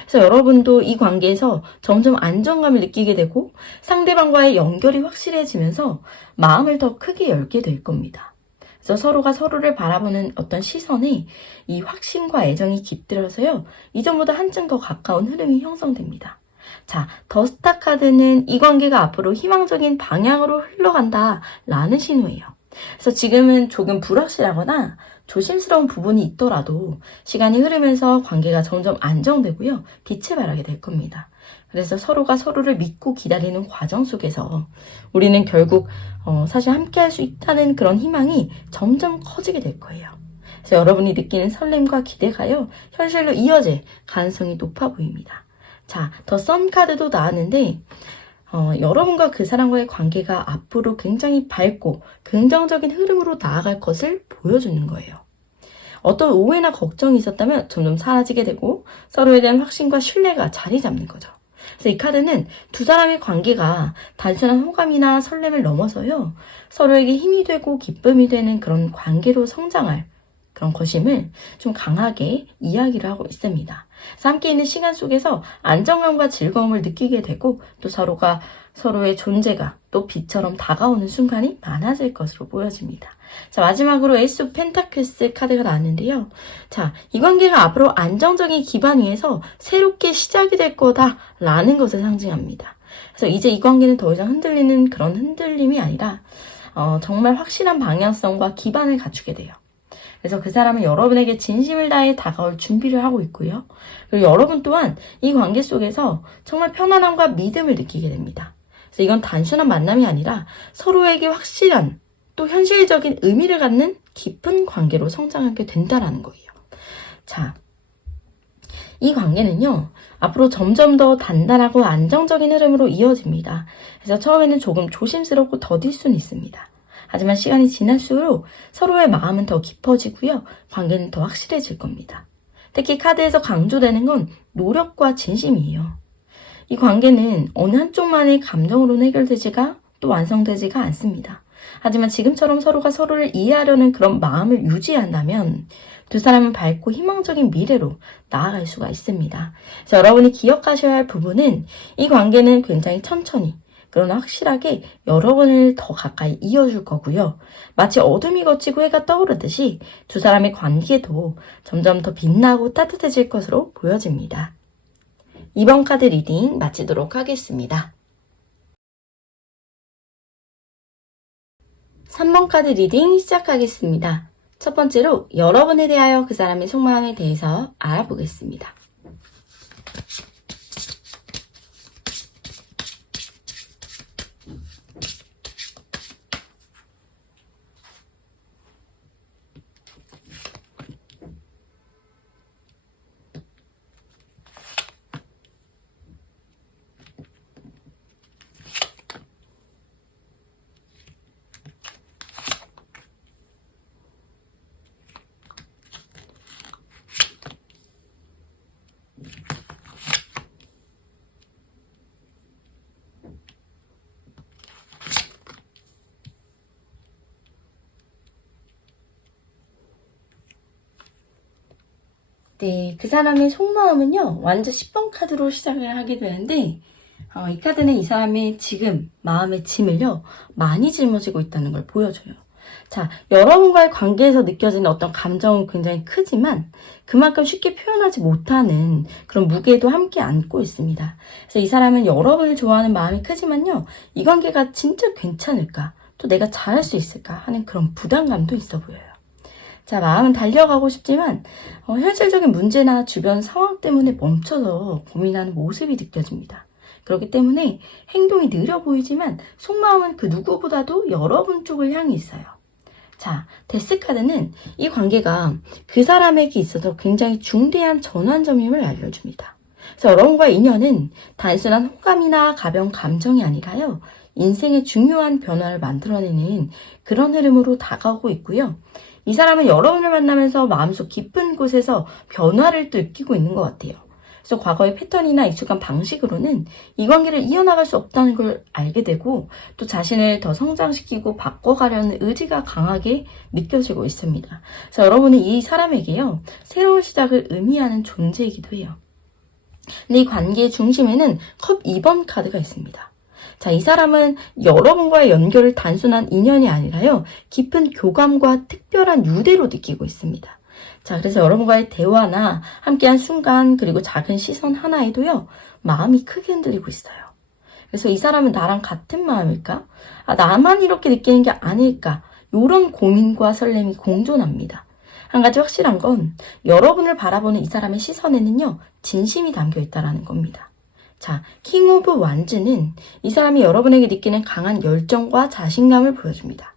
그래서 여러분도 이 관계에서 점점 안정감을 느끼게 되고 상대방과의 연결이 확실해지면서 마음을 더 크게 열게 될 겁니다. 그래서 서로가 서로를 바라보는 어떤 시선에 이 확신과 애정이 깃들어서요, 이전보다 한층 더 가까운 흐름이 형성됩니다. 자, 더 스타 카드는 이 관계가 앞으로 희망적인 방향으로 흘러간다라는 신호예요. 그래서 지금은 조금 불확실하거나 조심스러운 부분이 있더라도 시간이 흐르면서 관계가 점점 안정되고요, 빛을 발하게 될 겁니다. 그래서 서로가 서로를 믿고 기다리는 과정 속에서 우리는 결국 사실 함께 할 수 있다는 그런 희망이 점점 커지게 될 거예요. 그래서 여러분이 느끼는 설렘과 기대가요, 현실로 이어질 가능성이 높아 보입니다. 자, 더 선 카드도 나왔는데 여러분과 그 사람과의 관계가 앞으로 굉장히 밝고 긍정적인 흐름으로 나아갈 것을 보여주는 거예요. 어떤 오해나 걱정이 있었다면 점점 사라지게 되고 서로에 대한 확신과 신뢰가 자리 잡는 거죠. 그래서 이 카드는 두 사람의 관계가 단순한 호감이나 설렘을 넘어서요, 서로에게 힘이 되고 기쁨이 되는 그런 관계로 성장할 그런 것임을 좀 강하게 이야기를 하고 있습니다. 그래서 함께 있는 시간 속에서 안정감과 즐거움을 느끼게 되고 또 서로가 서로의 존재가 또 빛처럼 다가오는 순간이 많아질 것으로 보여집니다. 자, 마지막으로 에이스 오브 펜타클스 카드가 나왔는데요. 자, 이 관계가 앞으로 안정적인 기반 위에서 새롭게 시작이 될 거다라는 것을 상징합니다. 그래서 이제 이 관계는 더 이상 흔들리는 그런 흔들림이 아니라 정말 확실한 방향성과 기반을 갖추게 돼요. 그래서 그 사람은 여러분에게 진심을 다해 다가올 준비를 하고 있고요. 그리고 여러분 또한 이 관계 속에서 정말 편안함과 믿음을 느끼게 됩니다. 그래서 이건 단순한 만남이 아니라 서로에게 확실한 또 현실적인 의미를 갖는 깊은 관계로 성장하게 된다는 거예요. 자, 이 관계는요, 앞으로 점점 더 단단하고 안정적인 흐름으로 이어집니다. 그래서 처음에는 조금 조심스럽고 더딜 수는 있습니다. 하지만 시간이 지날수록 서로의 마음은 더 깊어지고요. 관계는 더 확실해질 겁니다. 특히 카드에서 강조되는 건 노력과 진심이에요. 이 관계는 어느 한쪽만의 감정으로는 해결되지가 또 완성되지가 않습니다. 하지만 지금처럼 서로가 서로를 이해하려는 그런 마음을 유지한다면 두 사람은 밝고 희망적인 미래로 나아갈 수가 있습니다. 그래서 여러분이 기억하셔야 할 부분은 이 관계는 굉장히 천천히 그러나 확실하게 여러분을 더 가까이 이어줄 거고요. 마치 어둠이 걷히고 해가 떠오르듯이 두 사람의 관계도 점점 더 빛나고 따뜻해질 것으로 보여집니다. 2번 카드 리딩 마치도록 하겠습니다. 3번 카드 리딩 시작하겠습니다. 첫 번째로 여러분에 대하여 그 사람의 속마음에 대해서 알아보겠습니다. 네, 그 사람의 속마음은요, 완전 10번 카드로 시작을 하게 되는데, 이 카드는 이 사람의 지금 마음의 짐을요, 많이 짊어지고 있다는 걸 보여줘요. 자, 여러분과의 관계에서 느껴지는 어떤 감정은 굉장히 크지만, 그만큼 쉽게 표현하지 못하는 그런 무게도 함께 안고 있습니다. 그래서 이 사람은 여러분을 좋아하는 마음이 크지만요, 이 관계가 진짜 괜찮을까? 또 내가 잘할 수 있을까? 하는 그런 부담감도 있어 보여요. 자, 마음은 달려가고 싶지만 현실적인 문제나 주변 상황 때문에 멈춰서 고민하는 모습이 느껴집니다. 그렇기 때문에 행동이 느려 보이지만 속마음은 그 누구보다도 여러분 쪽을 향해 있어요. 자, 데스 카드는 이 관계가 그 사람에게 있어서 굉장히 중대한 전환점임을 알려줍니다. 그래서 여러분과의 인연은 단순한 호감이나 가벼운 감정이 아니라요. 인생의 중요한 변화를 만들어내는 그런 흐름으로 다가오고 있고요. 이 사람은 여러분을 만나면서 마음속 깊은 곳에서 변화를 느끼고 있는 것 같아요. 그래서 과거의 패턴이나 익숙한 방식으로는 이 관계를 이어나갈 수 없다는 걸 알게 되고 또 자신을 더 성장시키고 바꿔가려는 의지가 강하게 느껴지고 있습니다. 그래서 여러분은 이 사람에게요, 새로운 시작을 의미하는 존재이기도 해요. 근데 이 관계의 중심에는 컵 2번 카드가 있습니다. 자, 이 사람은 여러분과의 연결을 단순한 인연이 아니라요, 깊은 교감과 특별한 유대로 느끼고 있습니다. 자, 그래서 여러분과의 대화나 함께한 순간, 그리고 작은 시선 하나에도요, 마음이 크게 흔들리고 있어요. 그래서 이 사람은 나랑 같은 마음일까? 나만 이렇게 느끼는 게 아닐까? 이런 고민과 설렘이 공존합니다. 한 가지 확실한 건 여러분을 바라보는 이 사람의 시선에는요, 진심이 담겨 있다는 겁니다. 자, 킹 오브 완즈는 이 사람이 여러분에게 느끼는 강한 열정과 자신감을 보여줍니다.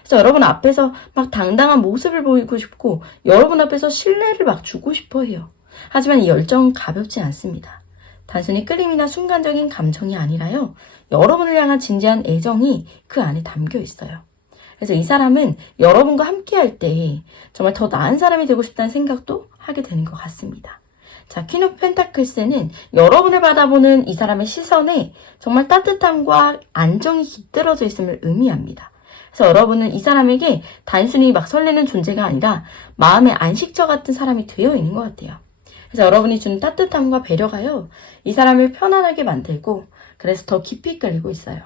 그래서 여러분 앞에서 막 당당한 모습을 보이고 싶고 여러분 앞에서 신뢰를 막 주고 싶어 해요. 하지만 이 열정은 가볍지 않습니다. 단순히 끌림이나 순간적인 감정이 아니라요. 여러분을 향한 진지한 애정이 그 안에 담겨 있어요. 그래서 이 사람은 여러분과 함께 할 때 정말 더 나은 사람이 되고 싶다는 생각도 하게 되는 것 같습니다. 자, 퀸 오브 펜타클스는 여러분을 바라보는 이 사람의 시선에 정말 따뜻함과 안정이 깃들어져 있음을 의미합니다. 그래서 여러분은 이 사람에게 단순히 막 설레는 존재가 아니라 마음의 안식처 같은 사람이 되어 있는 것 같아요. 그래서 여러분이 주는 따뜻함과 배려가요, 이 사람을 편안하게 만들고 그래서 더 깊이 끌리고 있어요.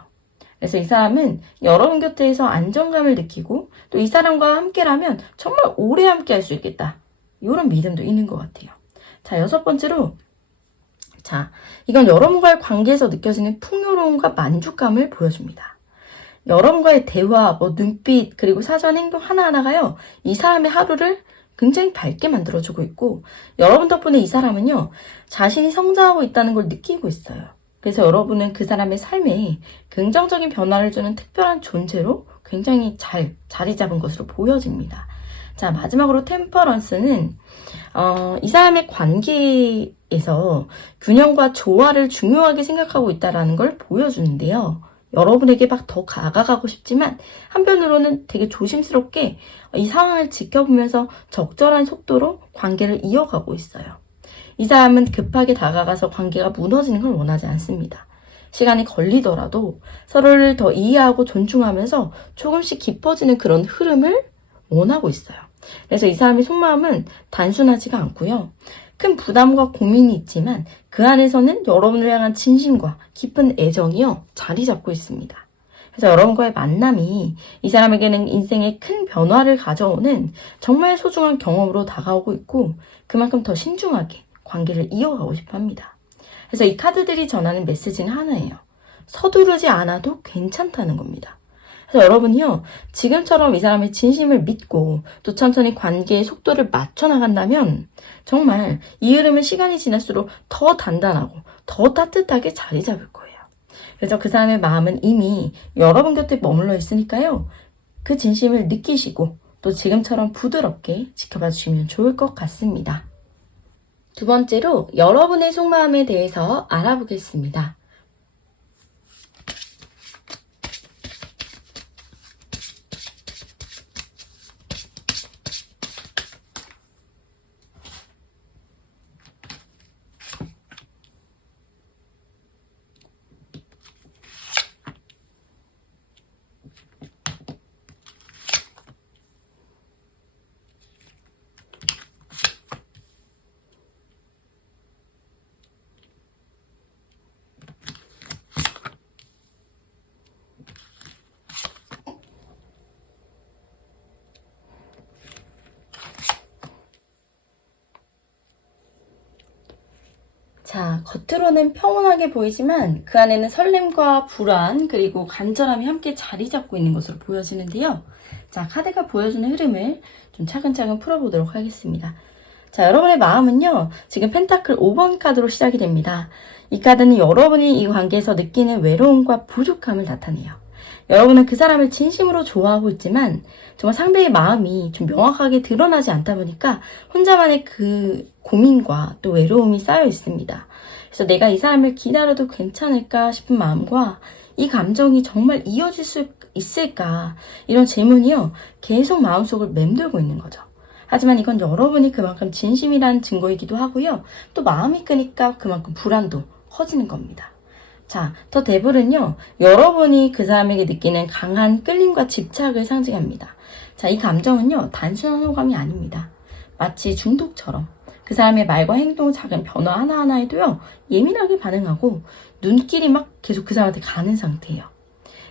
그래서 이 사람은 여러분 곁에서 안정감을 느끼고 또 이 사람과 함께라면 정말 오래 함께 할 수 있겠다. 이런 믿음도 있는 것 같아요. 자, 6번째로, 자, 이건 여러분과의 관계에서 느껴지는 풍요로움과 만족감을 보여줍니다. 여러분과의 대화, 눈빛, 그리고 사소한 행동 하나하나가요, 이 사람의 하루를 굉장히 밝게 만들어주고 있고, 여러분 덕분에 이 사람은요, 자신이 성장하고 있다는 걸 느끼고 있어요. 그래서 여러분은 그 사람의 삶에 긍정적인 변화를 주는 특별한 존재로 굉장히 잘 자리 잡은 것으로 보여집니다. 자, 마지막으로 템퍼런스는 이 사람의 관계에서 균형과 조화를 중요하게 생각하고 있다는 걸 보여주는데요. 여러분에게 막 더 다가가고 싶지만 한편으로는 되게 조심스럽게 이 상황을 지켜보면서 적절한 속도로 관계를 이어가고 있어요. 이 사람은 급하게 다가가서 관계가 무너지는 걸 원하지 않습니다. 시간이 걸리더라도 서로를 더 이해하고 존중하면서 조금씩 깊어지는 그런 흐름을 원하고 있어요. 그래서 이 사람의 속마음은 단순하지가 않고요. 큰 부담과 고민이 있지만 그 안에서는 여러분을 향한 진심과 깊은 애정이요, 자리 잡고 있습니다. 그래서 여러분과의 만남이 이 사람에게는 인생에 큰 변화를 가져오는 정말 소중한 경험으로 다가오고 있고, 그만큼 더 신중하게 관계를 이어가고 싶어 합니다. 그래서 이 카드들이 전하는 메시지는 하나예요. 서두르지 않아도 괜찮다는 겁니다. 그래서 여러분이요, 지금처럼 이 사람의 진심을 믿고 또 천천히 관계의 속도를 맞춰 나간다면 정말 이 흐름은 시간이 지날수록 더 단단하고 더 따뜻하게 자리 잡을 거예요. 그래서 그 사람의 마음은 이미 여러분 곁에 머물러 있으니까요, 그 진심을 느끼시고 또 지금처럼 부드럽게 지켜봐 주시면 좋을 것 같습니다. 두 번째로 여러분의 속마음에 대해서 알아보겠습니다. 자, 겉으로는 평온하게 보이지만 그 안에는 설렘과 불안, 그리고 간절함이 함께 자리 잡고 있는 것으로 보여지는데요. 자, 카드가 보여주는 흐름을 좀 차근차근 풀어보도록 하겠습니다. 자, 여러분의 마음은요, 지금 펜타클 5번 카드로 시작이 됩니다. 이 카드는 여러분이 이 관계에서 느끼는 외로움과 부족함을 나타내요. 여러분은 그 사람을 진심으로 좋아하고 있지만 정말 상대의 마음이 좀 명확하게 드러나지 않다 보니까 혼자만의 그 고민과 또 외로움이 쌓여 있습니다. 그래서 내가 이 사람을 기다려도 괜찮을까 싶은 마음과 이 감정이 정말 이어질 수 있을까, 이런 질문이요, 계속 마음속을 맴돌고 있는 거죠. 하지만 이건 여러분이 그만큼 진심이라는 증거이기도 하고요, 또 마음이 끄니까 그만큼 불안도 커지는 겁니다. 자, 더 데블은요, 여러분이 그 사람에게 느끼는 강한 끌림과 집착을 상징합니다. 자, 이 감정은요, 단순한 호감이 아닙니다. 마치 중독처럼 그 사람의 말과 행동, 작은 변화 하나하나에도요, 예민하게 반응하고 눈길이 막 계속 그 사람한테 가는 상태예요.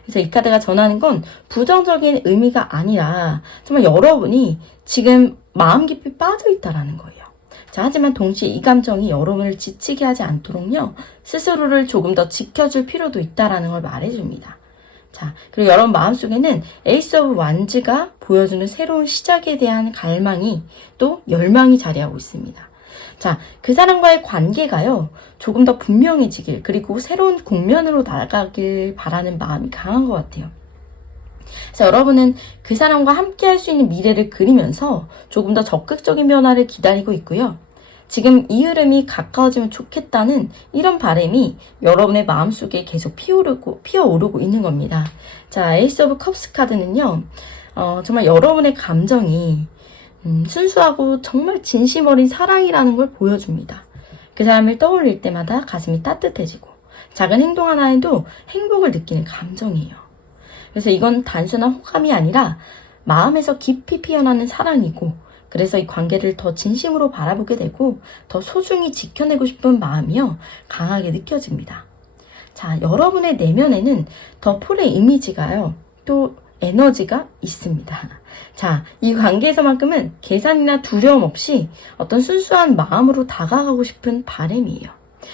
그래서 이 카드가 전하는 건 부정적인 의미가 아니라 정말 여러분이 지금 마음 깊이 빠져 있다라는 거예요. 자, 하지만 동시에 이 감정이 여러분을 지치게 하지 않도록요, 스스로를 조금 더 지켜줄 필요도 있다라는 걸 말해줍니다. 자, 그리고 여러분 마음속에는 에이스 오브 완즈가 보여주는 새로운 시작에 대한 갈망이 또 열망이 자리하고 있습니다. 자, 그 사람과의 관계가요, 조금 더 분명해지길, 그리고 새로운 국면으로 나가길 바라는 마음이 강한 것 같아요. 그래서 여러분은 그 사람과 함께 할 수 있는 미래를 그리면서 조금 더 적극적인 변화를 기다리고 있고요. 지금 이 흐름이 가까워지면 좋겠다는 이런 바람이 여러분의 마음속에 계속 피어오르고 있는 겁니다. 자, 에이스 오브 컵스 카드는요, 정말 여러분의 감정이 순수하고 정말 진심 어린 사랑이라는 걸 보여줍니다. 그 사람을 떠올릴 때마다 가슴이 따뜻해지고 작은 행동 하나에도 행복을 느끼는 감정이에요. 그래서 이건 단순한 호감이 아니라 마음에서 깊이 피어나는 사랑이고, 그래서 이 관계를 더 진심으로 바라보게 되고 더 소중히 지켜내고 싶은 마음이요, 강하게 느껴집니다. 자, 여러분의 내면에는 더 폴의 이미지가요, 또 에너지가 있습니다. 자, 이 관계에서만큼은 계산이나 두려움 없이 어떤 순수한 마음으로 다가가고 싶은 바람이에요.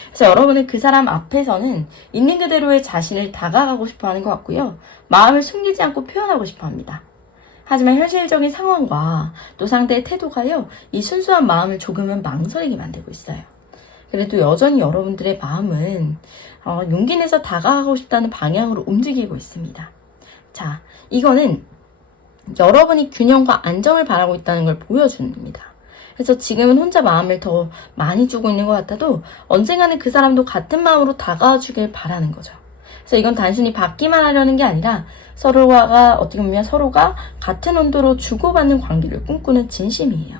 그래서 여러분은 그 사람 앞에서는 있는 그대로의 자신을 다가가고 싶어 하는 것 같고요. 마음을 숨기지 않고 표현하고 싶어 합니다. 하지만 현실적인 상황과 또 상대의 태도가요, 이 순수한 마음을 조금은 망설이게 만들고 있어요. 그래도 여전히 여러분들의 마음은 용기 내서 다가가고 싶다는 방향으로 움직이고 있습니다. 자, 이거는 여러분이 균형과 안정을 바라고 있다는 걸 보여줍니다. 그래서 지금은 혼자 마음을 더 많이 주고 있는 것 같아도 언젠가는 그 사람도 같은 마음으로 다가와 주길 바라는 거죠. 그래서 이건 단순히 받기만 하려는 게 아니라 어떻게 보면 서로가 같은 온도로 주고받는 관계를 꿈꾸는 진심이에요.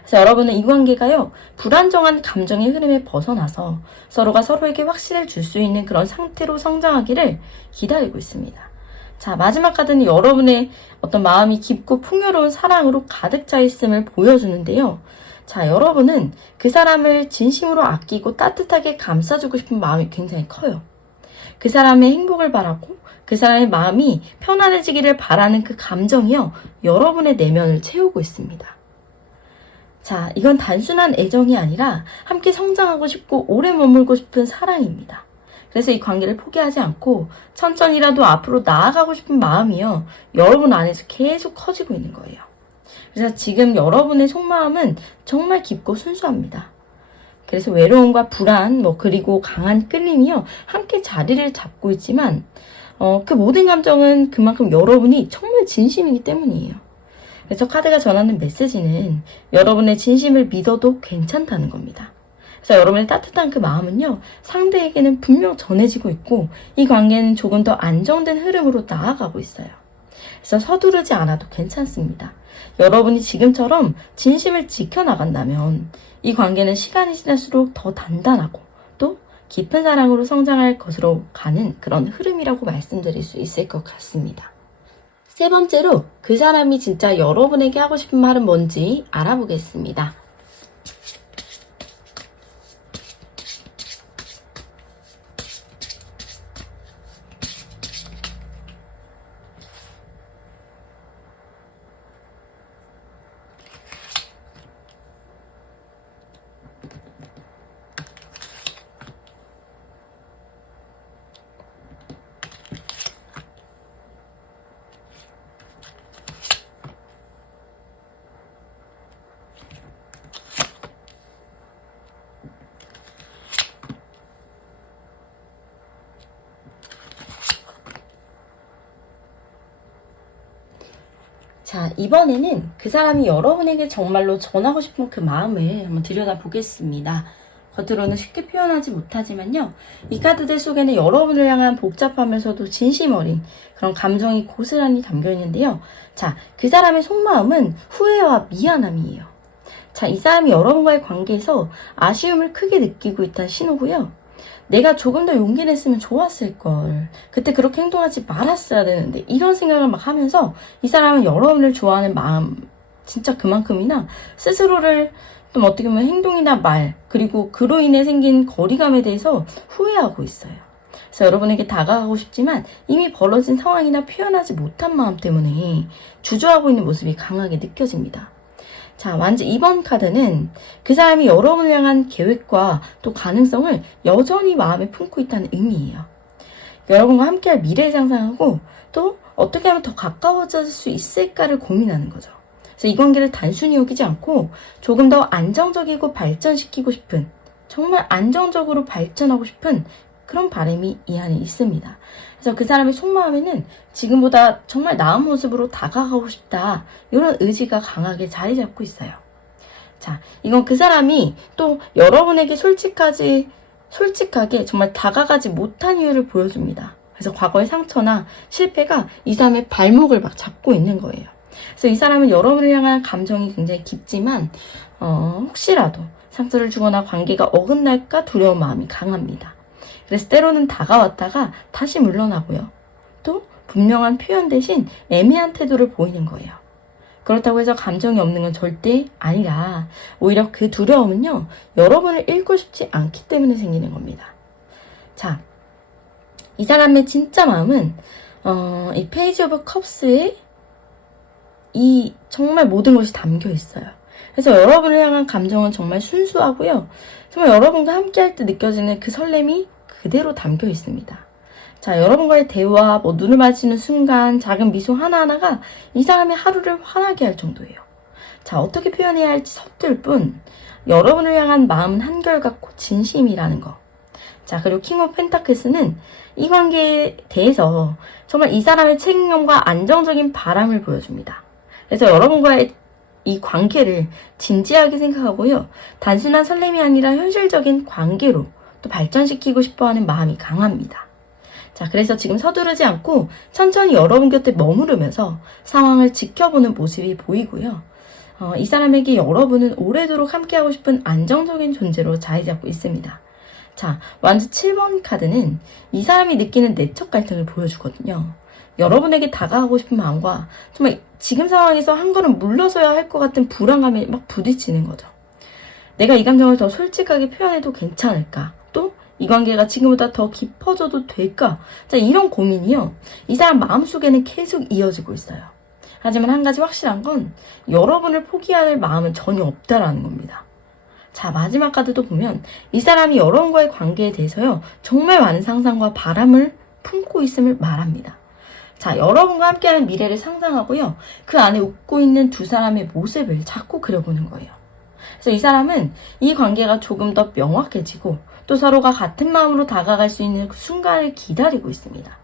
그래서 여러분은 이 관계가요, 불안정한 감정의 흐름에 벗어나서 서로가 서로에게 확신을 줄 수 있는 그런 상태로 성장하기를 기다리고 있습니다. 자, 마지막 카드는 여러분의 어떤 마음이 깊고 풍요로운 사랑으로 가득 차 있음을 보여주는데요. 자, 여러분은 그 사람을 진심으로 아끼고 따뜻하게 감싸주고 싶은 마음이 굉장히 커요. 그 사람의 행복을 바라고 그 사람의 마음이 편안해지기를 바라는 그 감정이요, 여러분의 내면을 채우고 있습니다. 자, 이건 단순한 애정이 아니라 함께 성장하고 싶고 오래 머물고 싶은 사랑입니다. 그래서 이 관계를 포기하지 않고 천천히라도 앞으로 나아가고 싶은 마음이요, 여러분 안에서 계속 커지고 있는 거예요. 그래서 지금 여러분의 속마음은 정말 깊고 순수합니다. 그래서 외로움과 불안, 그리고 강한 끌림이요, 함께 자리를 잡고 있지만 그 모든 감정은 그만큼 여러분이 정말 진심이기 때문이에요. 그래서 카드가 전하는 메시지는 여러분의 진심을 믿어도 괜찮다는 겁니다. 그래서 여러분의 따뜻한 그 마음은요, 상대에게는 분명 전해지고 있고 이 관계는 조금 더 안정된 흐름으로 나아가고 있어요. 그래서 서두르지 않아도 괜찮습니다. 여러분이 지금처럼 진심을 지켜나간다면 이 관계는 시간이 지날수록 더 단단하고 또 깊은 사랑으로 성장할 것으로 가는 그런 흐름이라고 말씀드릴 수 있을 것 같습니다. 세 번째로 그 사람이 진짜 여러분에게 하고 싶은 말은 뭔지 알아보겠습니다. 자, 이번에는 그 사람이 여러분에게 정말로 전하고 싶은 그 마음을 한번 들여다보겠습니다. 겉으로는 쉽게 표현하지 못하지만요, 이 카드들 속에는 여러분을 향한 복잡하면서도 진심 어린 그런 감정이 고스란히 담겨 있는데요. 자, 그 사람의 속마음은 후회와 미안함이에요. 자, 이 사람이 여러분과의 관계에서 아쉬움을 크게 느끼고 있다는 신호고요. 내가 조금 더 용기 냈으면 좋았을걸. 그때 그렇게 행동하지 말았어야 되는데. 이런 생각을 막 하면서 이 사람은 여러분을 좋아하는 마음, 진짜 그만큼이나 스스로를 좀 어떻게 보면 행동이나 말, 그리고 그로 인해 생긴 거리감에 대해서 후회하고 있어요. 그래서 여러분에게 다가가고 싶지만 이미 벌어진 상황이나 표현하지 못한 마음 때문에 주저하고 있는 모습이 강하게 느껴집니다. 자, 완전 이번 카드는 그 사람이 여러분을 향한 계획과 또 가능성을 여전히 마음에 품고 있다는 의미예요. 여러분과 함께할 미래를 상상하고 또 어떻게 하면 더 가까워질 수 있을까를 고민하는 거죠. 그래서 이 관계를 단순히 여기지 않고 조금 더 안정적이고 발전시키고 싶은, 정말 안정적으로 발전하고 싶은 그런 바람이 이 안에 있습니다. 그래서 그 사람의 속마음에는 지금보다 정말 나은 모습으로 다가가고 싶다, 이런 의지가 강하게 자리 잡고 있어요. 자, 이건 그 사람이 또 여러분에게 솔직하게 정말 다가가지 못한 이유를 보여줍니다. 그래서 과거의 상처나 실패가 이 사람의 발목을 막 잡고 있는 거예요. 그래서 이 사람은 여러분을 향한 감정이 굉장히 깊지만 혹시라도 상처를 주거나 관계가 어긋날까 두려운 마음이 강합니다. 그래서 때로는 다가왔다가 다시 물러나고요. 또 분명한 표현 대신 애매한 태도를 보이는 거예요. 그렇다고 해서 감정이 없는 건 절대 아니라 오히려 그 두려움은요, 여러분을 잃고 싶지 않기 때문에 생기는 겁니다. 자, 이 사람의 진짜 마음은 이 페이지 오브 컵스에 이 정말 모든 것이 담겨 있어요. 그래서 여러분을 향한 감정은 정말 순수하고요. 정말 여러분과 함께할 때 느껴지는 그 설렘이 그대로 담겨 있습니다. 자, 여러분과의 대화, 눈을 마주치는 순간, 작은 미소 하나하나가 이 사람의 하루를 환하게 할 정도예요. 자, 어떻게 표현해야 할지 서툴 뿐, 여러분을 향한 마음은 한결같고 진심이라는 거. 자, 그리고 킹 오브 펜타클스는 이 관계에 대해서 정말 이 사람의 책임감과 안정적인 바람을 보여줍니다. 그래서 여러분과의 이 관계를 진지하게 생각하고요. 단순한 설렘이 아니라 현실적인 관계로 또 발전시키고 싶어하는 마음이 강합니다. 자, 그래서 지금 서두르지 않고 천천히 여러분 곁에 머무르면서 상황을 지켜보는 모습이 보이고요. 이 사람에게 여러분은 오래도록 함께하고 싶은 안정적인 존재로 자리 잡고 있습니다. 자, 완즈 7번 카드는 이 사람이 느끼는 내적 갈등을 보여주거든요. 여러분에게 다가가고 싶은 마음과 정말 지금 상황에서 한 걸음 물러서야 할 것 같은 불안감에 막 부딪히는 거죠. 내가 이 감정을 더 솔직하게 표현해도 괜찮을까? 또 이 관계가 지금보다 더 깊어져도 될까? 자, 이런 고민이요. 이 사람 마음속에는 계속 이어지고 있어요. 하지만 한 가지 확실한 건 여러분을 포기할 마음은 전혀 없다라는 겁니다. 자, 마지막 카드도 보면 이 사람이 여러분과의 관계에 대해서요. 정말 많은 상상과 바람을 품고 있음을 말합니다. 자, 여러분과 함께하는 미래를 상상하고요. 그 안에 웃고 있는 두 사람의 모습을 자꾸 그려보는 거예요. 그래서 이 사람은 이 관계가 조금 더 명확해지고 또 서로가 같은 마음으로 다가갈 수 있는 그 순간을 기다리고 있습니다.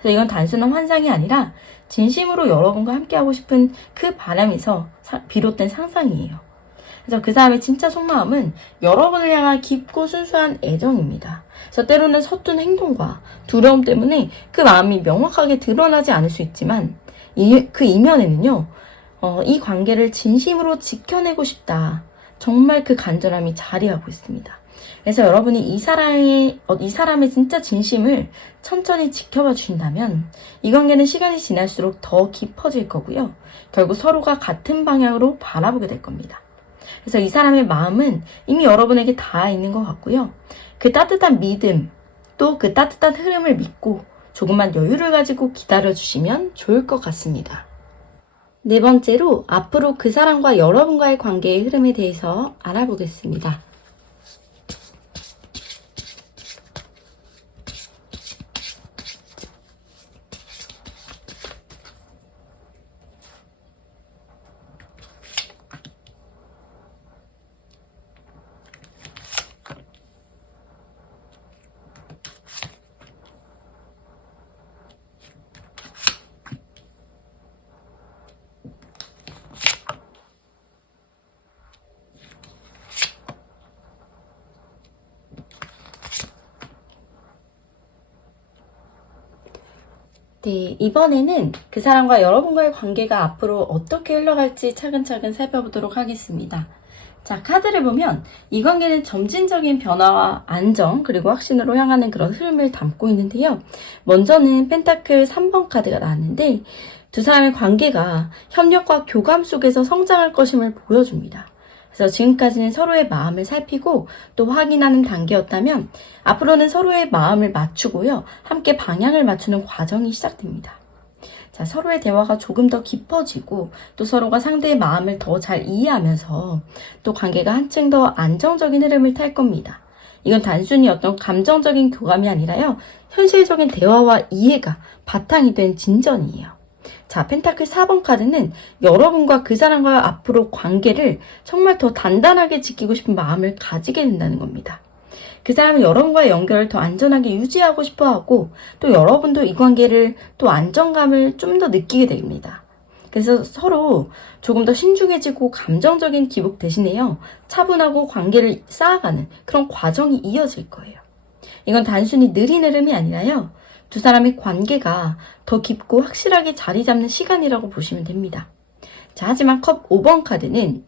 그래서 이건 단순한 환상이 아니라 진심으로 여러분과 함께하고 싶은 그 바람에서 비롯된 상상이에요. 그래서 그 사람의 진짜 속마음은 여러분을 향한 깊고 순수한 애정입니다. 그래서 때로는 서툰 행동과 두려움 때문에 그 마음이 명확하게 드러나지 않을 수 있지만 그 이면에는요. 이 관계를 진심으로 지켜내고 싶다. 정말 그 간절함이 자리하고 있습니다. 그래서 여러분이 이 사람의 진짜 진심을 천천히 지켜봐 주신다면 이 관계는 시간이 지날수록 더 깊어질 거고요. 결국 서로가 같은 방향으로 바라보게 될 겁니다. 그래서 이 사람의 마음은 이미 여러분에게 닿아 있는 것 같고요. 그 따뜻한 믿음, 또 그 따뜻한 흐름을 믿고 조금만 여유를 가지고 기다려주시면 좋을 것 같습니다. 네 번째로 앞으로 그 사람과 여러분과의 관계의 흐름에 대해서 알아보겠습니다. 네, 이번에는 그 사람과 여러분과의 관계가 앞으로 어떻게 흘러갈지 차근차근 살펴보도록 하겠습니다. 자, 카드를 보면 이 관계는 점진적인 변화와 안정 그리고 확신으로 향하는 그런 흐름을 담고 있는데요. 먼저는 펜타클 3번 카드가 나왔는데 두 사람의 관계가 협력과 교감 속에서 성장할 것임을 보여줍니다. 그래서 지금까지는 서로의 마음을 살피고 또 확인하는 단계였다면 앞으로는 서로의 마음을 맞추고요. 함께 방향을 맞추는 과정이 시작됩니다. 자, 서로의 대화가 조금 더 깊어지고 또 서로가 상대의 마음을 더 잘 이해하면서 또 관계가 한층 더 안정적인 흐름을 탈 겁니다. 이건 단순히 어떤 감정적인 교감이 아니라요. 현실적인 대화와 이해가 바탕이 된 진전이에요. 자, 펜타클 4번 카드는 여러분과 그 사람과의 앞으로 관계를 정말 더 단단하게 지키고 싶은 마음을 가지게 된다는 겁니다. 그 사람은 여러분과의 연결을 더 안전하게 유지하고 싶어 하고 또 여러분도 이 관계를 또 안정감을 좀 더 느끼게 됩니다. 그래서 서로 조금 더 신중해지고 감정적인 기복 대신에요. 차분하고 관계를 쌓아가는 그런 과정이 이어질 거예요. 이건 단순히 느린 흐름이 아니라요. 두 사람의 관계가 더 깊고 확실하게 자리 잡는 시간이라고 보시면 됩니다. 자, 하지만 컵 5번 카드는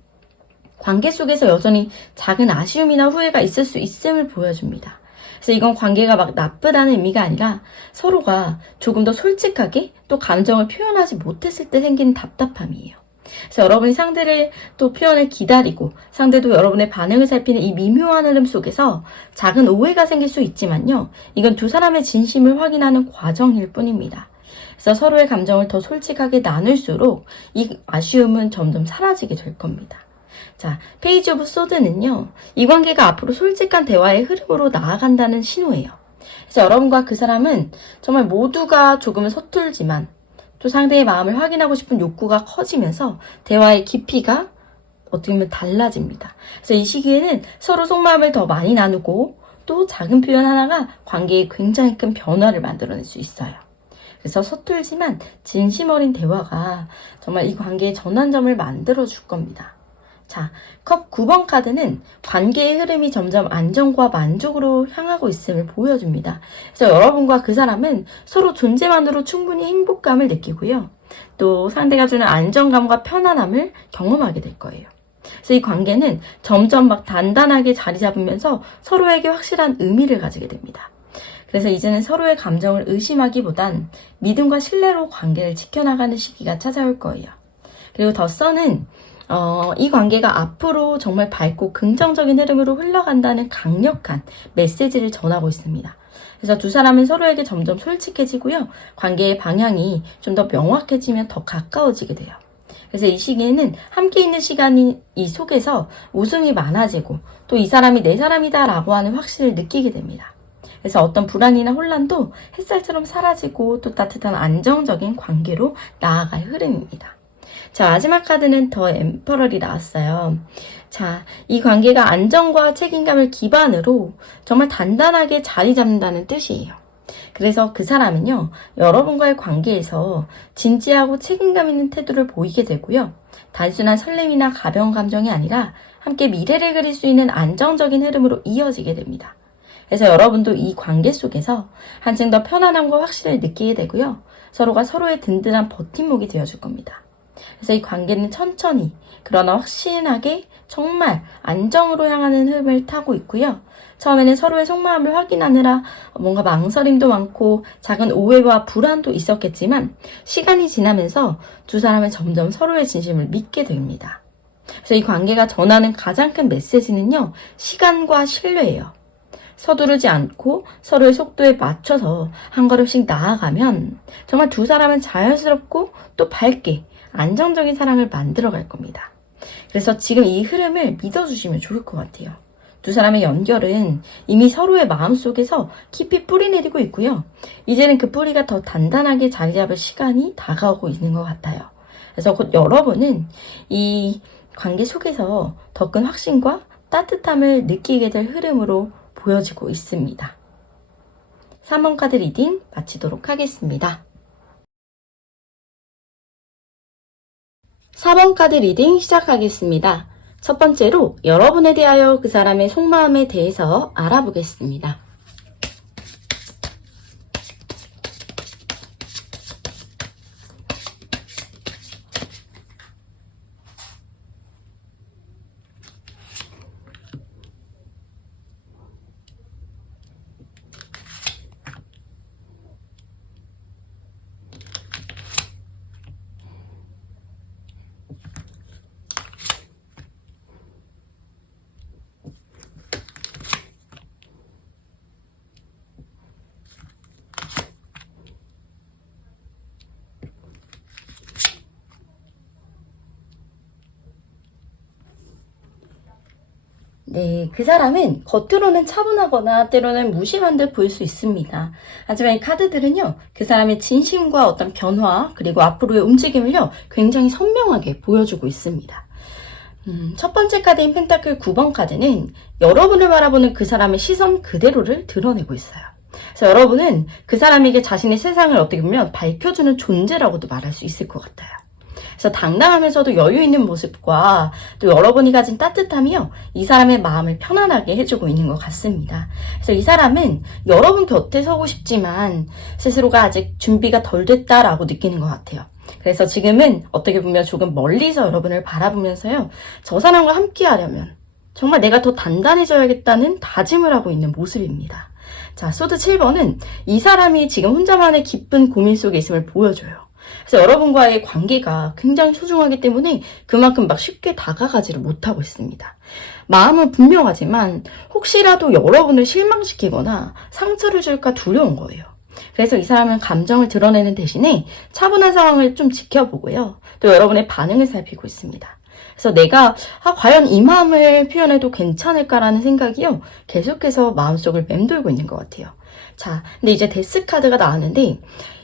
관계 속에서 여전히 작은 아쉬움이나 후회가 있을 수 있음을 보여줍니다. 그래서 이건 관계가 막 나쁘다는 의미가 아니라 서로가 조금 더 솔직하게 또 감정을 표현하지 못했을 때 생기는 답답함이에요. 그래서 여러분이 상대를 또 표현을 기다리고 상대도 여러분의 반응을 살피는 이 미묘한 흐름 속에서 작은 오해가 생길 수 있지만요. 이건 두 사람의 진심을 확인하는 과정일 뿐입니다. 그래서 서로의 감정을 더 솔직하게 나눌수록 이 아쉬움은 점점 사라지게 될 겁니다. 자, 페이지 오브 소드는요, 이 관계가 앞으로 솔직한 대화의 흐름으로 나아간다는 신호예요. 그래서 여러분과 그 사람은 정말 모두가 조금은 서툴지만 또 상대의 마음을 확인하고 싶은 욕구가 커지면서 대화의 깊이가 어떻게 보면 달라집니다. 그래서 이 시기에는 서로 속마음을 더 많이 나누고 또 작은 표현 하나가 관계에 굉장히 큰 변화를 만들어낼 수 있어요. 그래서 서툴지만 진심 어린 대화가 정말 이 관계의 전환점을 만들어 줄 겁니다. 자, 컵 9번 카드는 관계의 흐름이 점점 안정과 만족으로 향하고 있음을 보여줍니다. 그래서 여러분과 그 사람은 서로 존재만으로 충분히 행복감을 느끼고요. 또 상대가 주는 안정감과 편안함을 경험하게 될 거예요. 그래서 이 관계는 점점 막 단단하게 자리 잡으면서 서로에게 확실한 의미를 가지게 됩니다. 그래서 이제는 서로의 감정을 의심하기보단 믿음과 신뢰로 관계를 지켜나가는 시기가 찾아올 거예요. 그리고 더 선은 이 관계가 앞으로 정말 밝고 긍정적인 흐름으로 흘러간다는 강력한 메시지를 전하고 있습니다. 그래서 두 사람은 서로에게 점점 솔직해지고요. 관계의 방향이 좀 더 명확해지면 더 가까워지게 돼요. 그래서 이 시기에는 함께 있는 시간이 이 속에서 웃음이 많아지고 또 이 사람이 내 사람이다 라고 하는 확신을 느끼게 됩니다. 그래서 어떤 불안이나 혼란도 햇살처럼 사라지고 또 따뜻한 안정적인 관계로 나아갈 흐름입니다. 자, 마지막 카드는 더 엠퍼럴이 나왔어요. 자, 이 관계가 안정과 책임감을 기반으로 정말 단단하게 자리 잡는다는 뜻이에요. 그래서 그 사람은요, 여러분과의 관계에서 진지하고 책임감 있는 태도를 보이게 되고요. 단순한 설렘이나 가벼운 감정이 아니라 함께 미래를 그릴 수 있는 안정적인 흐름으로 이어지게 됩니다. 그래서 여러분도 이 관계 속에서 한층 더 편안함과 확신을 느끼게 되고요. 서로가 서로의 든든한 버팀목이 되어줄 겁니다. 그래서 이 관계는 천천히 그러나 확실하게 정말 안정으로 향하는 흐름을 타고 있고요. 처음에는 서로의 속마음을 확인하느라 뭔가 망설임도 많고 작은 오해와 불안도 있었겠지만 시간이 지나면서 두 사람은 점점 서로의 진심을 믿게 됩니다. 그래서 이 관계가 전하는 가장 큰 메시지는요, 시간과 신뢰예요. 서두르지 않고 서로의 속도에 맞춰서 한 걸음씩 나아가면 정말 두 사람은 자연스럽고 또 밝게 안정적인 사랑을 만들어갈 겁니다. 그래서 지금 이 흐름을 믿어주시면 좋을 것 같아요. 두 사람의 연결은 이미 서로의 마음속에서 깊이 뿌리내리고 있고요. 이제는 그 뿌리가 더 단단하게 자리 잡을 시간이 다가오고 있는 것 같아요. 그래서 곧 여러분은 이 관계 속에서 더 큰 확신과 따뜻함을 느끼게 될 흐름으로 보여지고 있습니다. 3번 카드 리딩 마치도록 하겠습니다. 4번 카드 리딩 시작하겠습니다. 첫 번째로 여러분에 대하여 그 사람의 속마음에 대해서 알아보겠습니다. 네, 그 사람은 겉으로는 차분하거나 때로는 무심한 듯 보일 수 있습니다. 하지만 이 카드들은요, 그 사람의 진심과 어떤 변화, 그리고 앞으로의 움직임을요, 굉장히 선명하게 보여주고 있습니다. 첫 번째 카드인 펜타클 9번 카드는 여러분을 바라보는 그 사람의 시선 그대로를 드러내고 있어요. 그래서 여러분은 그 사람에게 자신의 세상을 어떻게 보면 밝혀주는 존재라고도 말할 수 있을 것 같아요. 그래서 당당하면서도 여유 있는 모습과 또 여러분이 가진 따뜻함이요, 이 사람의 마음을 편안하게 해주고 있는 것 같습니다. 그래서 이 사람은 여러분 곁에 서고 싶지만 스스로가 아직 준비가 덜 됐다라고 느끼는 것 같아요. 그래서 지금은 어떻게 보면 조금 멀리서 여러분을 바라보면서요, 저 사람과 함께 하려면 정말 내가 더 단단해져야겠다는 다짐을 하고 있는 모습입니다. 자, 소드 7번은 이 사람이 지금 혼자만의 깊은 고민 속에 있음을 보여줘요. 그래서 여러분과의 관계가 굉장히 소중하기 때문에 그만큼 막 쉽게 다가가지를 못하고 있습니다. 마음은 분명하지만 혹시라도 여러분을 실망시키거나 상처를 줄까 두려운 거예요. 그래서 이 사람은 감정을 드러내는 대신에 차분한 상황을 좀 지켜보고요. 또 여러분의 반응을 살피고 있습니다. 그래서 내가 과연 이 마음을 표현해도 괜찮을까라는 생각이요. 계속해서 마음속을 맴돌고 있는 것 같아요. 자, 근데 이제 데스 카드가 나왔는데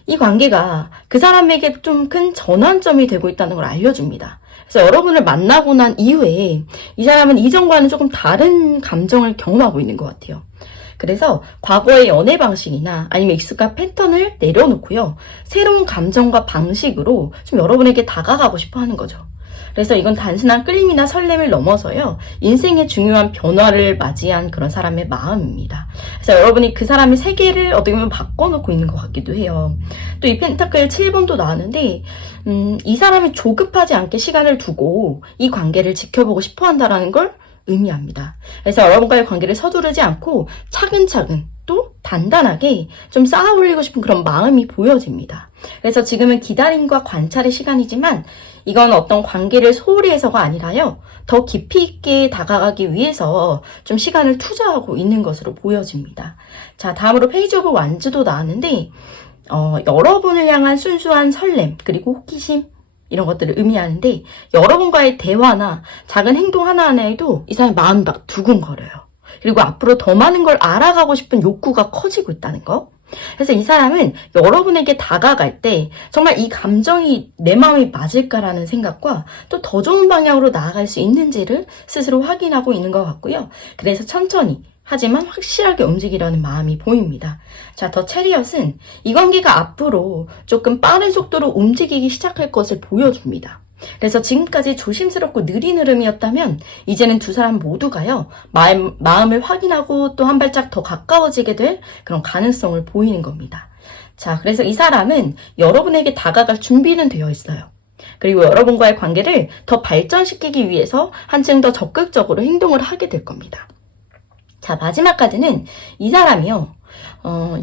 이 관계가 그 사람에게 좀 큰 전환점이 되고 있다는 걸 알려줍니다. 그래서 여러분을 만나고 난 이후에 이 사람은 이전과는 조금 다른 감정을 경험하고 있는 것 같아요. 그래서 과거의 연애 방식이나 아니면 익숙한 패턴을 내려놓고요. 새로운 감정과 방식으로 좀 여러분에게 다가가고 싶어 하는 거죠. 그래서 이건 단순한 끌림이나 설렘을 넘어서요. 인생의 중요한 변화를 맞이한 그런 사람의 마음입니다. 그래서 여러분이 그 사람의 세계를 어떻게 보면 바꿔놓고 있는 것 같기도 해요. 또 이 펜타클 7번도 나왔는데 이 사람이 조급하지 않게 시간을 두고 이 관계를 지켜보고 싶어 한다는 걸 의미합니다. 그래서 여러분과의 관계를 서두르지 않고 차근차근 또 단단하게 좀 쌓아 올리고 싶은 그런 마음이 보여집니다. 그래서 지금은 기다림과 관찰의 시간이지만 이건 어떤 관계를 소홀히 해서가 아니라요. 더 깊이 있게 다가가기 위해서 좀 시간을 투자하고 있는 것으로 보여집니다. 자, 다음으로 페이지 오브 완즈도 나왔는데 여러분을 향한 순수한 설렘 그리고 호기심 이런 것들을 의미하는데 여러분과의 대화나 작은 행동 하나하나에도 이 사람의 마음이 막 두근거려요. 그리고 앞으로 더 많은 걸 알아가고 싶은 욕구가 커지고 있다는 거. 그래서 이 사람은 여러분에게 다가갈 때 정말 이 감정이 내 마음이 맞을까라는 생각과 또 더 좋은 방향으로 나아갈 수 있는지를 스스로 확인하고 있는 것 같고요. 그래서 천천히 하지만 확실하게 움직이려는 마음이 보입니다. 자, 더 체리엇은 이 관계가 앞으로 조금 빠른 속도로 움직이기 시작할 것을 보여줍니다. 그래서 지금까지 조심스럽고 느린 흐름이었다면 이제는 두 사람 모두가요. 마음을 확인하고 또 한 발짝 더 가까워지게 될 그런 가능성을 보이는 겁니다. 자, 그래서 이 사람은 여러분에게 다가갈 준비는 되어 있어요. 그리고 여러분과의 관계를 더 발전시키기 위해서 한층 더 적극적으로 행동을 하게 될 겁니다. 자, 마지막 카드는 이 사람이요.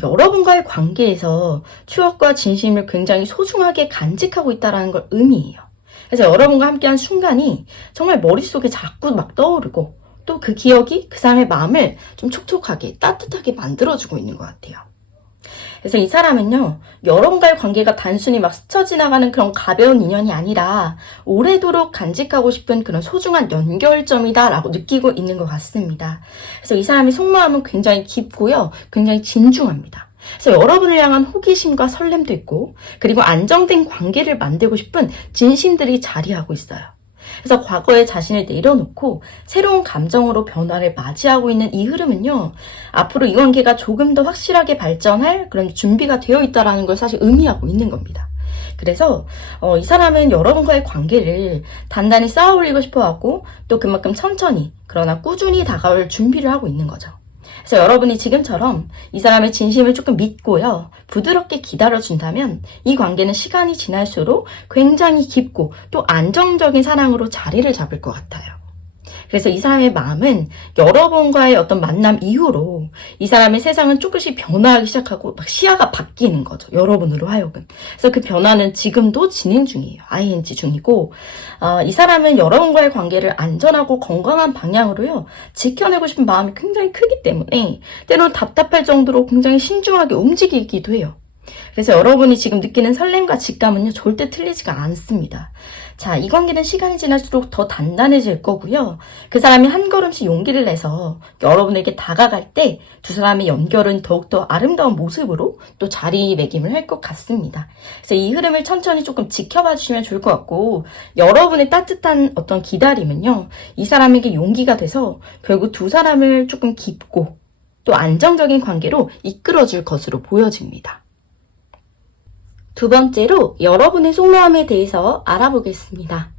여러분과의 관계에서 추억과 진심을 굉장히 소중하게 간직하고 있다는 걸 의미해요. 그래서 여러분과 함께한 순간이 정말 머릿속에 자꾸 막 떠오르고 또 그 기억이 그 사람의 마음을 좀 촉촉하게 따뜻하게 만들어주고 있는 것 같아요. 그래서 이 사람은요, 여러분과의 관계가 단순히 막 스쳐 지나가는 그런 가벼운 인연이 아니라 오래도록 간직하고 싶은 그런 소중한 연결점이다라고 느끼고 있는 것 같습니다. 그래서 이 사람의 속마음은 굉장히 깊고요, 굉장히 진중합니다. 그래서 여러분을 향한 호기심과 설렘도 있고, 그리고 안정된 관계를 만들고 싶은 진심들이 자리하고 있어요. 그래서 과거의 자신을 내려놓고 새로운 감정으로 변화를 맞이하고 있는 이 흐름은요. 앞으로 이 관계가 조금 더 확실하게 발전할 그런 준비가 되어 있다는 걸 사실 의미하고 있는 겁니다. 그래서 이 사람은 여러분과의 관계를 단단히 쌓아 올리고 싶어하고 또 그만큼 천천히 그러나 꾸준히 다가올 준비를 하고 있는 거죠. 그래서 여러분이 지금처럼 이 사람의 진심을 조금 믿고요. 부드럽게 기다려준다면 이 관계는 시간이 지날수록 굉장히 깊고 또 안정적인 사랑으로 자리를 잡을 것 같아요. 그래서 이 사람의 마음은 여러분과의 어떤 만남 이후로 이 사람의 세상은 조금씩 변화하기 시작하고 막 시야가 바뀌는 거죠. 여러분으로 하여금. 그래서 그 변화는 지금도 진행 중이에요. ING 중이고 이 사람은 여러분과의 관계를 안전하고 건강한 방향으로요. 지켜내고 싶은 마음이 굉장히 크기 때문에 때로는 답답할 정도로 굉장히 신중하게 움직이기도 해요. 그래서 여러분이 지금 느끼는 설렘과 직감은요. 절대 틀리지가 않습니다. 자, 이 관계는 시간이 지날수록 더 단단해질 거고요. 그 사람이 한 걸음씩 용기를 내서 여러분에게 다가갈 때 두 사람의 연결은 더욱더 아름다운 모습으로 또 자리매김을 할 것 같습니다. 그래서 이 흐름을 천천히 조금 지켜봐 주시면 좋을 것 같고 여러분의 따뜻한 어떤 기다림은요. 이 사람에게 용기가 돼서 결국 두 사람을 조금 깊고 또 안정적인 관계로 이끌어줄 것으로 보여집니다. 두 번째로 여러분의 속마음에 대해서 알아보겠습니다.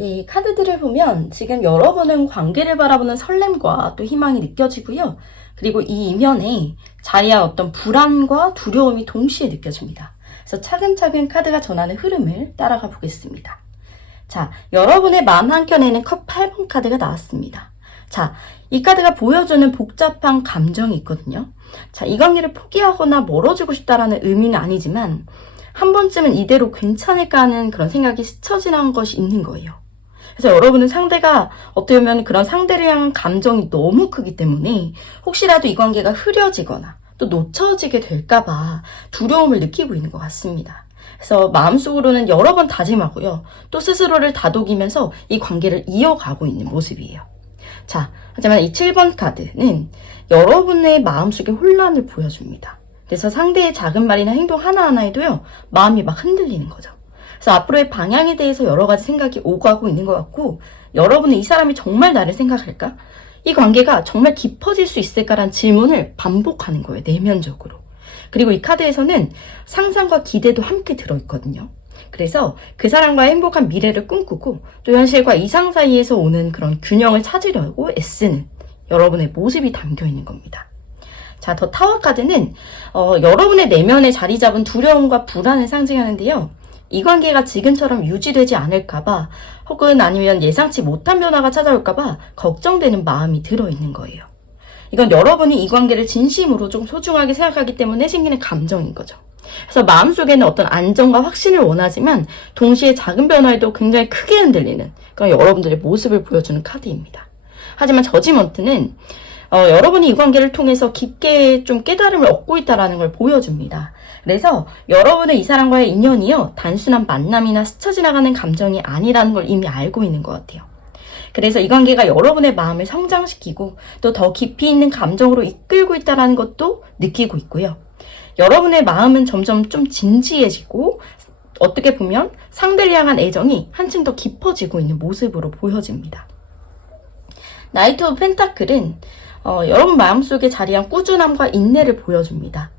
네, 카드들을 보면 지금 여러분은 관계를 바라보는 설렘과 또 희망이 느껴지고요. 그리고 이 이면에 자리한 어떤 불안과 두려움이 동시에 느껴집니다. 그래서 차근차근 카드가 전하는 흐름을 따라가 보겠습니다. 자, 여러분의 마음 한켠에는 컵 8번 카드가 나왔습니다. 자, 이 카드가 보여주는 복잡한 감정이 있거든요. 자, 이 관계를 포기하거나 멀어지고 싶다라는 의미는 아니지만 한 번쯤은 이대로 괜찮을까 하는 그런 생각이 스쳐 지나간 것이 있는 거예요. 그래서 여러분은 상대가 어떻게 보면 그런 상대를 향한 감정이 너무 크기 때문에 혹시라도 이 관계가 흐려지거나 또 놓쳐지게 될까봐 두려움을 느끼고 있는 것 같습니다. 그래서 마음속으로는 여러 번 다짐하고요. 또 스스로를 다독이면서 이 관계를 이어가고 있는 모습이에요. 자, 하지만 이 7번 카드는 여러분의 마음속의 혼란을 보여줍니다. 그래서 상대의 작은 말이나 행동 하나하나에도요, 마음이 막 흔들리는 거죠. 그래서 앞으로의 방향에 대해서 여러 가지 생각이 오가고 있는 것 같고, 여러분은 이 사람이 정말 나를 생각할까? 이 관계가 정말 깊어질 수 있을까라는 질문을 반복하는 거예요, 내면적으로. 그리고 이 카드에서는 상상과 기대도 함께 들어있거든요. 그래서 그 사람과의 행복한 미래를 꿈꾸고 또 현실과 이상 사이에서 오는 그런 균형을 찾으려고 애쓰는 여러분의 모습이 담겨 있는 겁니다. 자, 더 타워 카드는 여러분의 내면에 자리 잡은 두려움과 불안을 상징하는데요. 이 관계가 지금처럼 유지되지 않을까봐 혹은 아니면 예상치 못한 변화가 찾아올까봐 걱정되는 마음이 들어있는 거예요. 이건 여러분이 이 관계를 진심으로 좀 소중하게 생각하기 때문에 생기는 감정인 거죠. 그래서 마음속에는 어떤 안정과 확신을 원하지만 동시에 작은 변화에도 굉장히 크게 흔들리는 그런 여러분들의 모습을 보여주는 카드입니다. 하지만 저지먼트는 여러분이 이 관계를 통해서 깊게 좀 깨달음을 얻고 있다는 걸 보여줍니다. 그래서 여러분의 이 사람과의 인연이요, 단순한 만남이나 스쳐 지나가는 감정이 아니라는 걸 이미 알고 있는 것 같아요. 그래서 이 관계가 여러분의 마음을 성장시키고 또 더 깊이 있는 감정으로 이끌고 있다는 것도 느끼고 있고요. 여러분의 마음은 점점 좀 진지해지고 어떻게 보면 상대를 향한 애정이 한층 더 깊어지고 있는 모습으로 보여집니다. 나이트 오브 펜타클은 여러분 마음속에 자리한 꾸준함과 인내를 보여줍니다.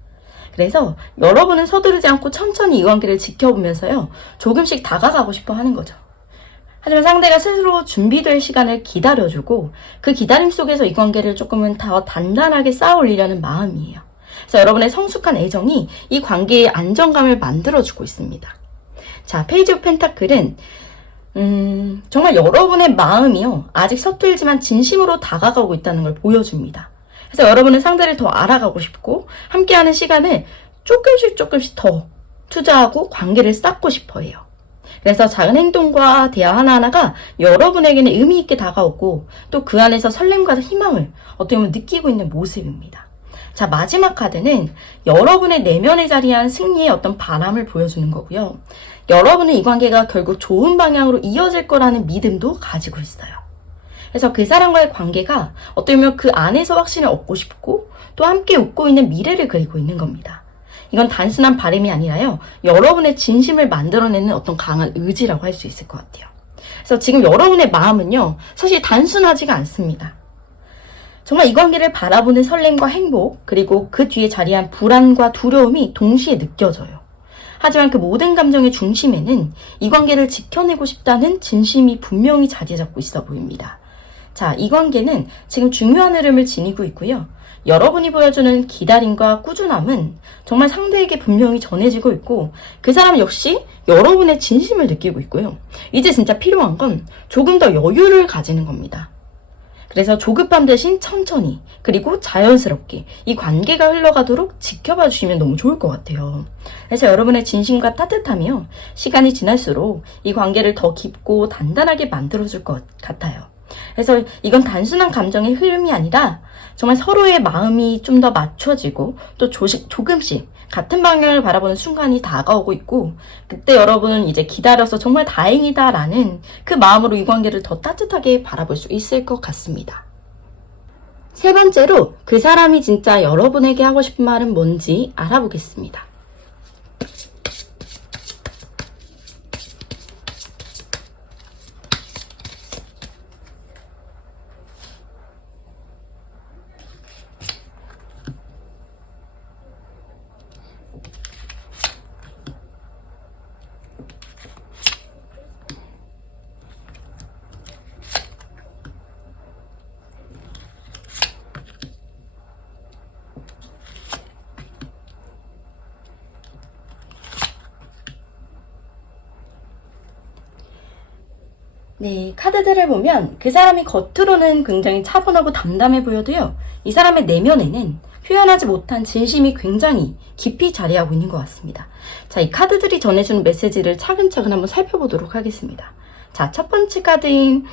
그래서 여러분은 서두르지 않고 천천히 이 관계를 지켜보면서요, 조금씩 다가가고 싶어 하는 거죠. 하지만 상대가 스스로 준비될 시간을 기다려주고 그 기다림 속에서 이 관계를 조금은 더 단단하게 쌓아 올리려는 마음이에요. 그래서 여러분의 성숙한 애정이 이 관계의 안정감을 만들어주고 있습니다. 자, 페이지 오브 펜타클은 정말 여러분의 마음이요, 아직 서툴지만 진심으로 다가가고 있다는 걸 보여줍니다. 그래서 여러분은 상대를 더 알아가고 싶고 함께하는 시간을 조금씩 더 투자하고 관계를 쌓고 싶어 해요. 그래서 작은 행동과 대화 하나하나가 여러분에게는 의미 있게 다가오고 또 그 안에서 설렘과 희망을 어떻게 보면 느끼고 있는 모습입니다. 자, 마지막 카드는 여러분의 내면에 자리한 승리의 어떤 바람을 보여주는 거고요. 여러분은 이 관계가 결국 좋은 방향으로 이어질 거라는 믿음도 가지고 있어요. 그래서 그 사람과의 관계가 어떻게 보면 그 안에서 확신을 얻고 싶고 또 함께 웃고 있는 미래를 그리고 있는 겁니다. 이건 단순한 바람이 아니라요, 여러분의 진심을 만들어내는 어떤 강한 의지라고 할 수 있을 것 같아요. 그래서 지금 여러분의 마음은요, 사실 단순하지가 않습니다. 정말 이 관계를 바라보는 설렘과 행복, 그리고 그 뒤에 자리한 불안과 두려움이 동시에 느껴져요. 하지만 그 모든 감정의 중심에는 이 관계를 지켜내고 싶다는 진심이 분명히 자리 잡고 있어 보입니다. 자, 이 관계는 지금 중요한 흐름을 지니고 있고요. 여러분이 보여주는 기다림과 꾸준함은 정말 상대에게 분명히 전해지고 있고 그 사람 역시 여러분의 진심을 느끼고 있고요. 이제 진짜 필요한 건 조금 더 여유를 가지는 겁니다. 그래서 조급함 대신 천천히 그리고 자연스럽게 이 관계가 흘러가도록 지켜봐 주시면 너무 좋을 것 같아요. 그래서 여러분의 진심과 따뜻함이요, 시간이 지날수록 이 관계를 더 깊고 단단하게 만들어줄 것 같아요. 그래서 이건 단순한 감정의 흐름이 아니라 정말 서로의 마음이 좀 더 맞춰지고 또 조금씩 같은 방향을 바라보는 순간이 다가오고 있고, 그때 여러분은 이제 기다려서 정말 다행이다라는 그 마음으로 이 관계를 더 따뜻하게 바라볼 수 있을 것 같습니다. 세 번째로 그 사람이 진짜 여러분에게 하고 싶은 말은 뭔지 알아보겠습니다. 네, 카드들을 보면 그 사람이 겉으로는 굉장히 차분하고 담담해 보여도요, 이 사람의 내면에는 표현하지 못한 진심이 굉장히 깊이 자리하고 있는 것 같습니다. 자, 이 카드들이 전해주는 메시지를 차근차근 한번 살펴보도록 하겠습니다. 자, 첫 번째 카드인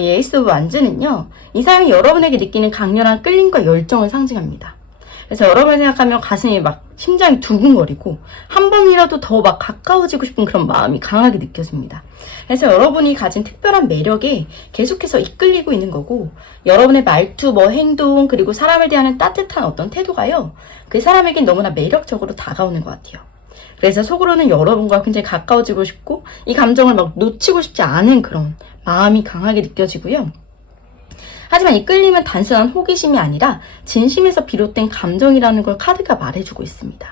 이 에이스 오브 완즈는요, 이 사람이 여러분에게 느끼는 강렬한 끌림과 열정을 상징합니다. 그래서 여러분을 생각하면 가슴이 막 심장이 두근거리고 한 번이라도 더 막 가까워지고 싶은 그런 마음이 강하게 느껴집니다. 그래서 여러분이 가진 특별한 매력에 계속해서 이끌리고 있는 거고, 여러분의 말투, 행동, 그리고 사람을 대하는 따뜻한 어떤 태도가요, 그 사람에겐 너무나 매력적으로 다가오는 것 같아요. 그래서 속으로는 여러분과 굉장히 가까워지고 싶고, 이 감정을 막 놓치고 싶지 않은 그런 마음이 강하게 느껴지고요. 하지만 이 끌림은 단순한 호기심이 아니라 진심에서 비롯된 감정이라는 걸 카드가 말해주고 있습니다.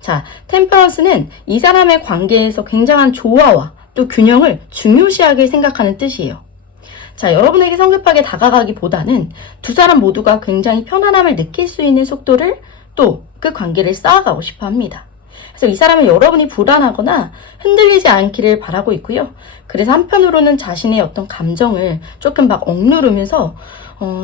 자, 템퍼런스는 이 사람의 관계에서 굉장한 조화와 또 균형을 중요시하게 생각하는 뜻이에요. 자, 여러분에게 성급하게 다가가기보다는 두 사람 모두가 굉장히 편안함을 느낄 수 있는 속도를 또 그 관계를 쌓아가고 싶어 합니다. 그래서 이 사람은 여러분이 불안하거나 흔들리지 않기를 바라고 있고요. 그래서 한편으로는 자신의 어떤 감정을 조금 막 억누르면서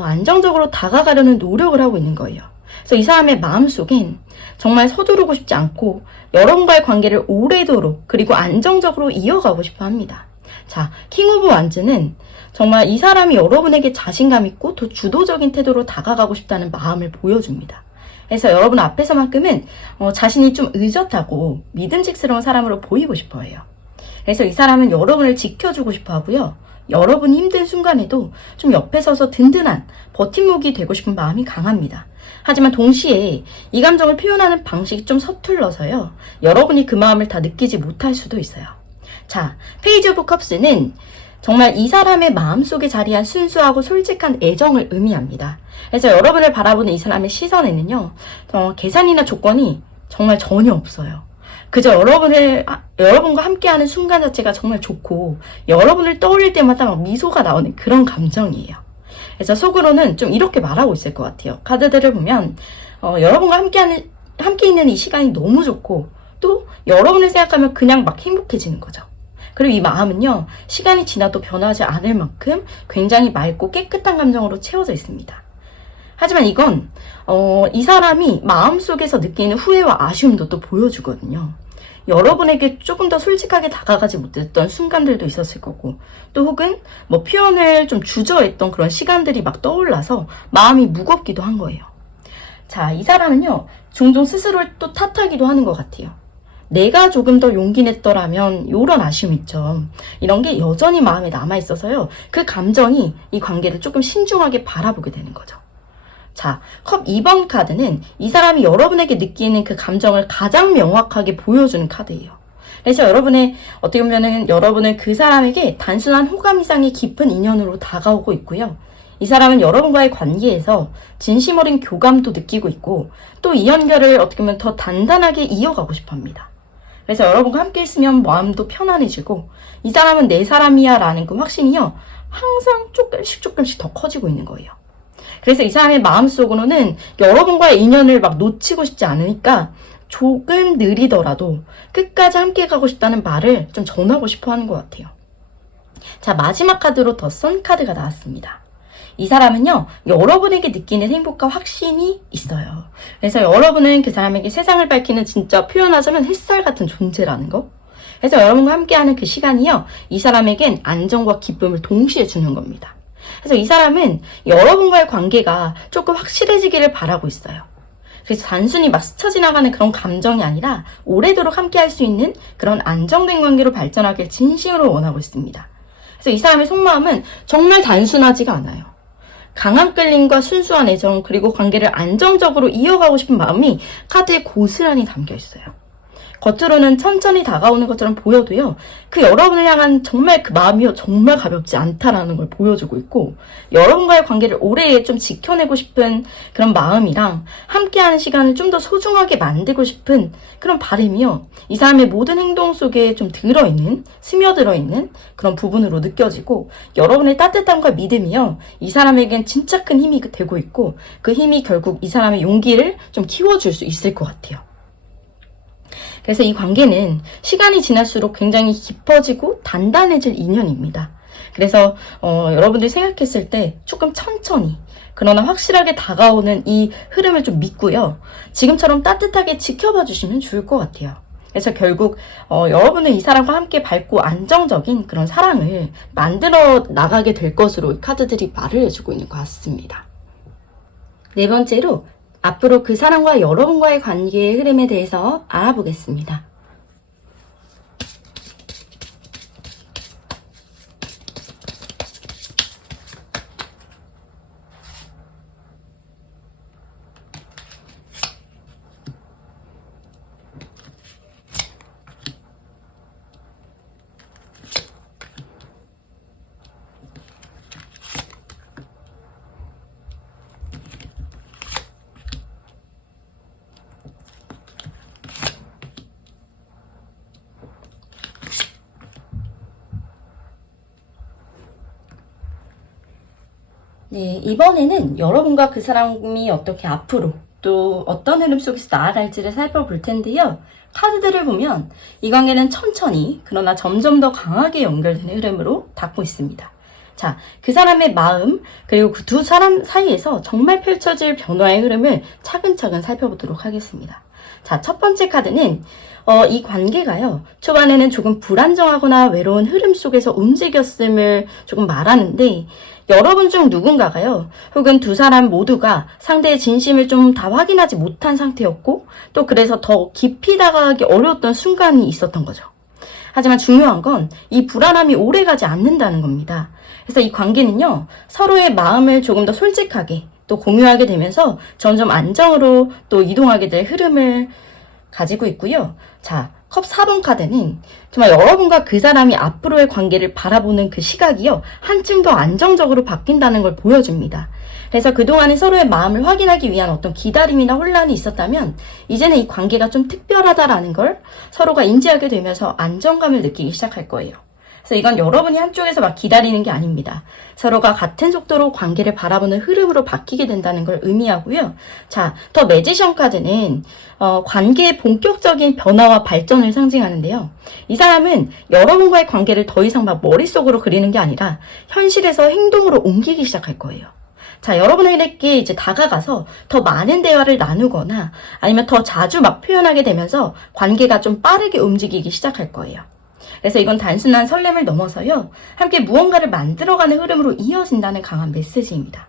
안정적으로 다가가려는 노력을 하고 있는 거예요. 그래서 이 사람의 마음속엔 정말 서두르고 싶지 않고 여러분과의 관계를 오래도록 그리고 안정적으로 이어가고 싶어 합니다. 자, 킹 오브 완즈는 정말 이 사람이 여러분에게 자신감 있고 더 주도적인 태도로 다가가고 싶다는 마음을 보여줍니다. 그래서 여러분 앞에서만큼은 자신이 좀 의젓하고 믿음직스러운 사람으로 보이고 싶어 해요. 그래서 이 사람은 여러분을 지켜주고 싶어 하고요. 여러분이 힘든 순간에도 좀 옆에 서서 든든한 버팀목이 되고 싶은 마음이 강합니다. 하지만 동시에 이 감정을 표현하는 방식이 좀 서툴러서요, 여러분이 그 마음을 다 느끼지 못할 수도 있어요. 자, 페이지 오브 컵스는 정말 이 사람의 마음속에 자리한 순수하고 솔직한 애정을 의미합니다. 그래서 여러분을 바라보는 이 사람의 시선에는요, 계산이나 조건이 정말 전혀 없어요. 그저 여러분과 함께하는 순간 자체가 정말 좋고, 여러분을 떠올릴 때마다 막 미소가 나오는 그런 감정이에요. 그래서 속으로는 좀 이렇게 말하고 있을 것 같아요. 카드들을 보면 여러분과 함께 있는 이 시간이 너무 좋고, 또 여러분을 생각하면 그냥 막 행복해지는 거죠. 그리고 이 마음은요, 시간이 지나도 변하지 않을 만큼 굉장히 맑고 깨끗한 감정으로 채워져 있습니다. 하지만 이건 이 사람이 마음속에서 느끼는 후회와 아쉬움도 또 보여주거든요. 여러분에게 조금 더 솔직하게 다가가지 못했던 순간들도 있었을 거고, 또 혹은 표현을 좀 주저했던 그런 시간들이 막 떠올라서 마음이 무겁기도 한 거예요. 자, 이 사람은요, 종종 스스로를 또 탓하기도 하는 것 같아요. 내가 조금 더 용기 냈더라면, 이런 아쉬움 있죠. 이런 게 여전히 마음에 남아있어서요, 그 감정이 이 관계를 조금 신중하게 바라보게 되는 거죠. 자, 컵 2번 카드는 이 사람이 여러분에게 느끼는 그 감정을 가장 명확하게 보여주는 카드예요. 그래서 어떻게 보면은 여러분은 그 사람에게 단순한 호감 이상의 깊은 인연으로 다가오고 있고요. 이 사람은 여러분과의 관계에서 진심 어린 교감도 느끼고 있고, 또 이 연결을 어떻게 보면 더 단단하게 이어가고 싶어 합니다. 그래서 여러분과 함께 있으면 마음도 편안해지고, 이 사람은 내 사람이야 라는 그 확신이요, 항상 조금씩 더 커지고 있는 거예요. 그래서 이 사람의 마음속으로는 여러분과의 인연을 막 놓치고 싶지 않으니까 조금 느리더라도 끝까지 함께 가고 싶다는 말을 좀 전하고 싶어 하는 것 같아요. 자, 마지막 카드로 더 선 카드가 나왔습니다. 이 사람은요, 여러분에게 느끼는 행복과 확신이 있어요. 그래서 여러분은 그 사람에게 세상을 밝히는, 진짜 표현하자면 햇살 같은 존재라는 거. 그래서 여러분과 함께하는 그 시간이요, 이 사람에겐 안정과 기쁨을 동시에 주는 겁니다. 그래서 이 사람은 여러분과의 관계가 조금 확실해지기를 바라고 있어요. 그래서 단순히 막 스쳐 지나가는 그런 감정이 아니라 오래도록 함께 할 수 있는 그런 안정된 관계로 발전하길 진심으로 원하고 있습니다. 그래서 이 사람의 속마음은 정말 단순하지가 않아요. 강한 끌림과 순수한 애정, 그리고 관계를 안정적으로 이어가고 싶은 마음이 카드에 고스란히 담겨 있어요. 겉으로는 천천히 다가오는 것처럼 보여도요, 그 여러분을 향한 정말 그 마음이 정말 가볍지 않다라는 걸 보여주고 있고, 여러분과의 관계를 오래 좀 지켜내고 싶은 그런 마음이랑 함께하는 시간을 좀 더 소중하게 만들고 싶은 그런 바람이요, 이 사람의 모든 행동 속에 좀 스며들어 있는 그런 부분으로 느껴지고, 여러분의 따뜻함과 믿음이요, 이 사람에겐 진짜 큰 힘이 되고 있고, 그 힘이 결국 이 사람의 용기를 좀 키워줄 수 있을 것 같아요. 그래서 이 관계는 시간이 지날수록 굉장히 깊어지고 단단해질 인연입니다. 그래서 여러분들이 생각했을 때 조금 천천히 그러나 확실하게 다가오는 이 흐름을 좀 믿고요. 지금처럼 따뜻하게 지켜봐 주시면 좋을 것 같아요. 그래서 결국 여러분은 이 사람과 함께 밝고 안정적인 그런 사랑을 만들어 나가게 될 것으로 이 카드들이 말을 해주고 있는 것 같습니다. 네 번째로 앞으로 그 사람과 여러분과의 관계의 흐름에 대해서 알아보겠습니다. 네, 이번에는 여러분과 그 사람이 어떻게 앞으로 또 어떤 흐름 속에서 나아갈지를 살펴볼 텐데요. 카드들을 보면 이 관계는 천천히 그러나 점점 더 강하게 연결되는 흐름으로 닿고 있습니다. 자, 그 사람의 마음 그리고 그 두 사람 사이에서 정말 펼쳐질 변화의 흐름을 차근차근 살펴보도록 하겠습니다. 자, 첫 번째 카드는 이 관계가요, 초반에는 조금 불안정하거나 외로운 흐름 속에서 움직였음을 조금 말하는데, 여러분 중 누군가가요, 혹은 두 사람 모두가 상대의 진심을 좀 다 확인하지 못한 상태였고, 또 그래서 더 깊이 다가가기 어려웠던 순간이 있었던 거죠. 하지만 중요한 건 이 불안함이 오래가지 않는다는 겁니다. 그래서 이 관계는요, 서로의 마음을 조금 더 솔직하게 또 공유하게 되면서 점점 안정으로 또 이동하게 될 흐름을 가지고 있고요. 자, 컵 4번 카드는 정말 여러분과 그 사람이 앞으로의 관계를 바라보는 그 시각이요, 한층 더 안정적으로 바뀐다는 걸 보여줍니다. 그래서 그동안에 서로의 마음을 확인하기 위한 어떤 기다림이나 혼란이 있었다면 이제는 이 관계가 좀 특별하다라는 걸 서로가 인지하게 되면서 안정감을 느끼기 시작할 거예요. 그래서 이건 여러분이 한쪽에서 막 기다리는 게 아닙니다. 서로가 같은 속도로 관계를 바라보는 흐름으로 바뀌게 된다는 걸 의미하고요. 자, 더 매지션 카드는 관계의 본격적인 변화와 발전을 상징하는데요. 이 사람은 여러분과의 관계를 더 이상 막 머릿속으로 그리는 게 아니라 현실에서 행동으로 옮기기 시작할 거예요. 자, 여러분에게 이제 다가가서 더 많은 대화를 나누거나 아니면 더 자주 막 표현하게 되면서 관계가 좀 빠르게 움직이기 시작할 거예요. 그래서 이건 단순한 설렘을 넘어서요, 함께 무언가를 만들어가는 흐름으로 이어진다는 강한 메시지입니다.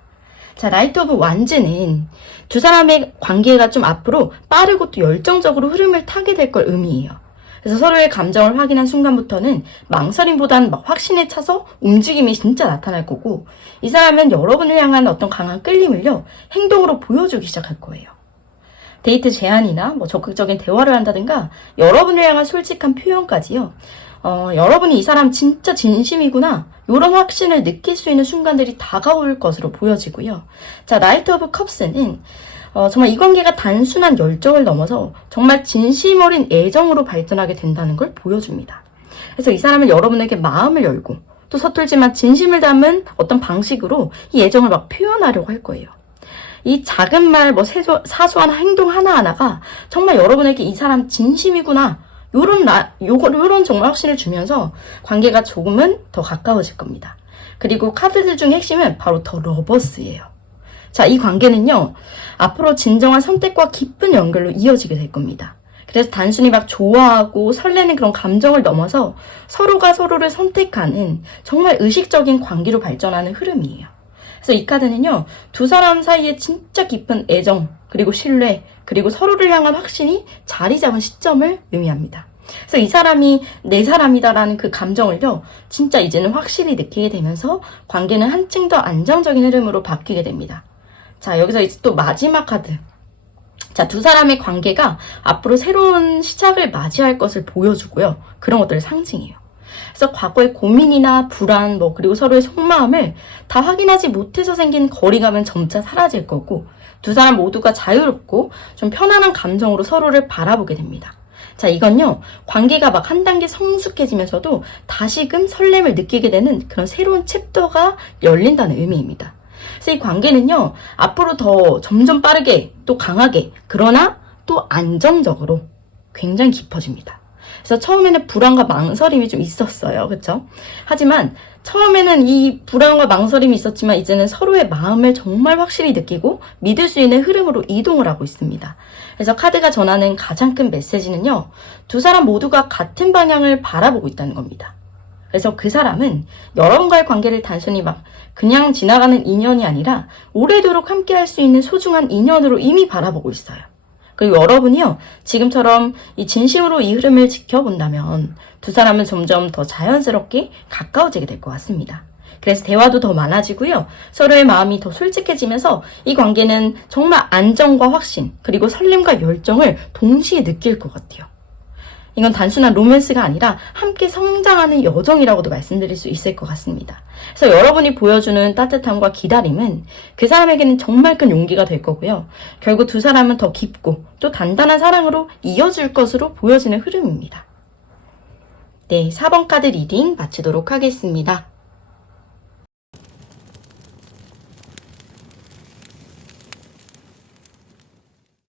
자, 라이트 오브 완즈는 두 사람의 관계가 좀 앞으로 빠르고 또 열정적으로 흐름을 타게 될 걸 의미해요. 그래서 서로의 감정을 확인한 순간부터는 망설임보다는 막 확신에 차서 움직임이 진짜 나타날 거고, 이 사람은 여러분을 향한 어떤 강한 끌림을요, 행동으로 보여주기 시작할 거예요. 데이트 제안이나 뭐 적극적인 대화를 한다든가 여러분을 향한 솔직한 표현까지요, 여러분이 이 사람 진짜 진심이구나, 이런 확신을 느낄 수 있는 순간들이 다가올 것으로 보여지고요. 자, 라이트 오브 컵스는 정말 이 관계가 단순한 열정을 넘어서 정말 진심 어린 애정으로 발전하게 된다는 걸 보여줍니다. 그래서 이 사람은 여러분에게 마음을 열고 또 서툴지만 진심을 담은 어떤 방식으로 이 애정을 막 표현하려고 할 거예요. 이 작은 말, 뭐 사소한 행동 하나하나가 정말 여러분에게 이 사람 진심이구나, 요런 정말 확신을 주면서 관계가 조금은 더 가까워질 겁니다. 그리고 카드들 중 핵심은 바로 더 러버스예요. 자, 이 관계는요, 앞으로 진정한 선택과 깊은 연결로 이어지게 될 겁니다. 그래서 단순히 막 좋아하고 설레는 그런 감정을 넘어서 서로가 서로를 선택하는 정말 의식적인 관계로 발전하는 흐름이에요. 그래서 이 카드는요, 두 사람 사이에 진짜 깊은 애정, 그리고 신뢰, 그리고 서로를 향한 확신이 자리 잡은 시점을 의미합니다. 그래서 이 사람이 내 사람이다라는 그 감정을요, 진짜 이제는 확실히 느끼게 되면서 관계는 한층 더 안정적인 흐름으로 바뀌게 됩니다. 자, 여기서 이제 또 마지막 카드. 자, 두 사람의 관계가 앞으로 새로운 시작을 맞이할 것을 보여주고요. 그런 것들을 상징해요. 그래서 과거의 고민이나 불안, 그리고 서로의 속마음을 다 확인하지 못해서 생긴 거리감은 점차 사라질 거고, 두 사람 모두가 자유롭고 좀 편안한 감정으로 서로를 바라보게 됩니다. 자, 이건요, 관계가 막 한 단계 성숙해지면서도 다시금 설렘을 느끼게 되는 그런 새로운 챕터가 열린다는 의미입니다. 그래서 이 관계는요, 앞으로 더 점점 빠르게 또 강하게, 그러나 또 안정적으로 굉장히 깊어집니다. 그래서 처음에는 불안과 망설임이 좀 있었어요. 그쵸? 하지만 처음에는 이 불안과 망설임이 있었지만 이제는 서로의 마음을 정말 확실히 느끼고 믿을 수 있는 흐름으로 이동을 하고 있습니다. 그래서 카드가 전하는 가장 큰 메시지는요. 두 사람 모두가 같은 방향을 바라보고 있다는 겁니다. 그래서 그 사람은 여러분과의 관계를 단순히 막 그냥 지나가는 인연이 아니라 오래도록 함께 할 수 있는 소중한 인연으로 이미 바라보고 있어요. 그리고 여러분이요, 지금처럼 이 진심으로 이 흐름을 지켜본다면 두 사람은 점점 더 자연스럽게 가까워지게 될 것 같습니다. 그래서 대화도 더 많아지고요, 서로의 마음이 더 솔직해지면서 이 관계는 정말 안정과 확신, 그리고 설렘과 열정을 동시에 느낄 것 같아요. 이건 단순한 로맨스가 아니라 함께 성장하는 여정이라고도 말씀드릴 수 있을 것 같습니다. 그래서 여러분이 보여주는 따뜻함과 기다림은 그 사람에게는 정말 큰 용기가 될 거고요. 결국 두 사람은 더 깊고 또 단단한 사랑으로 이어질 것으로 보여지는 흐름입니다. 네, 4번 카드 리딩 마치도록 하겠습니다.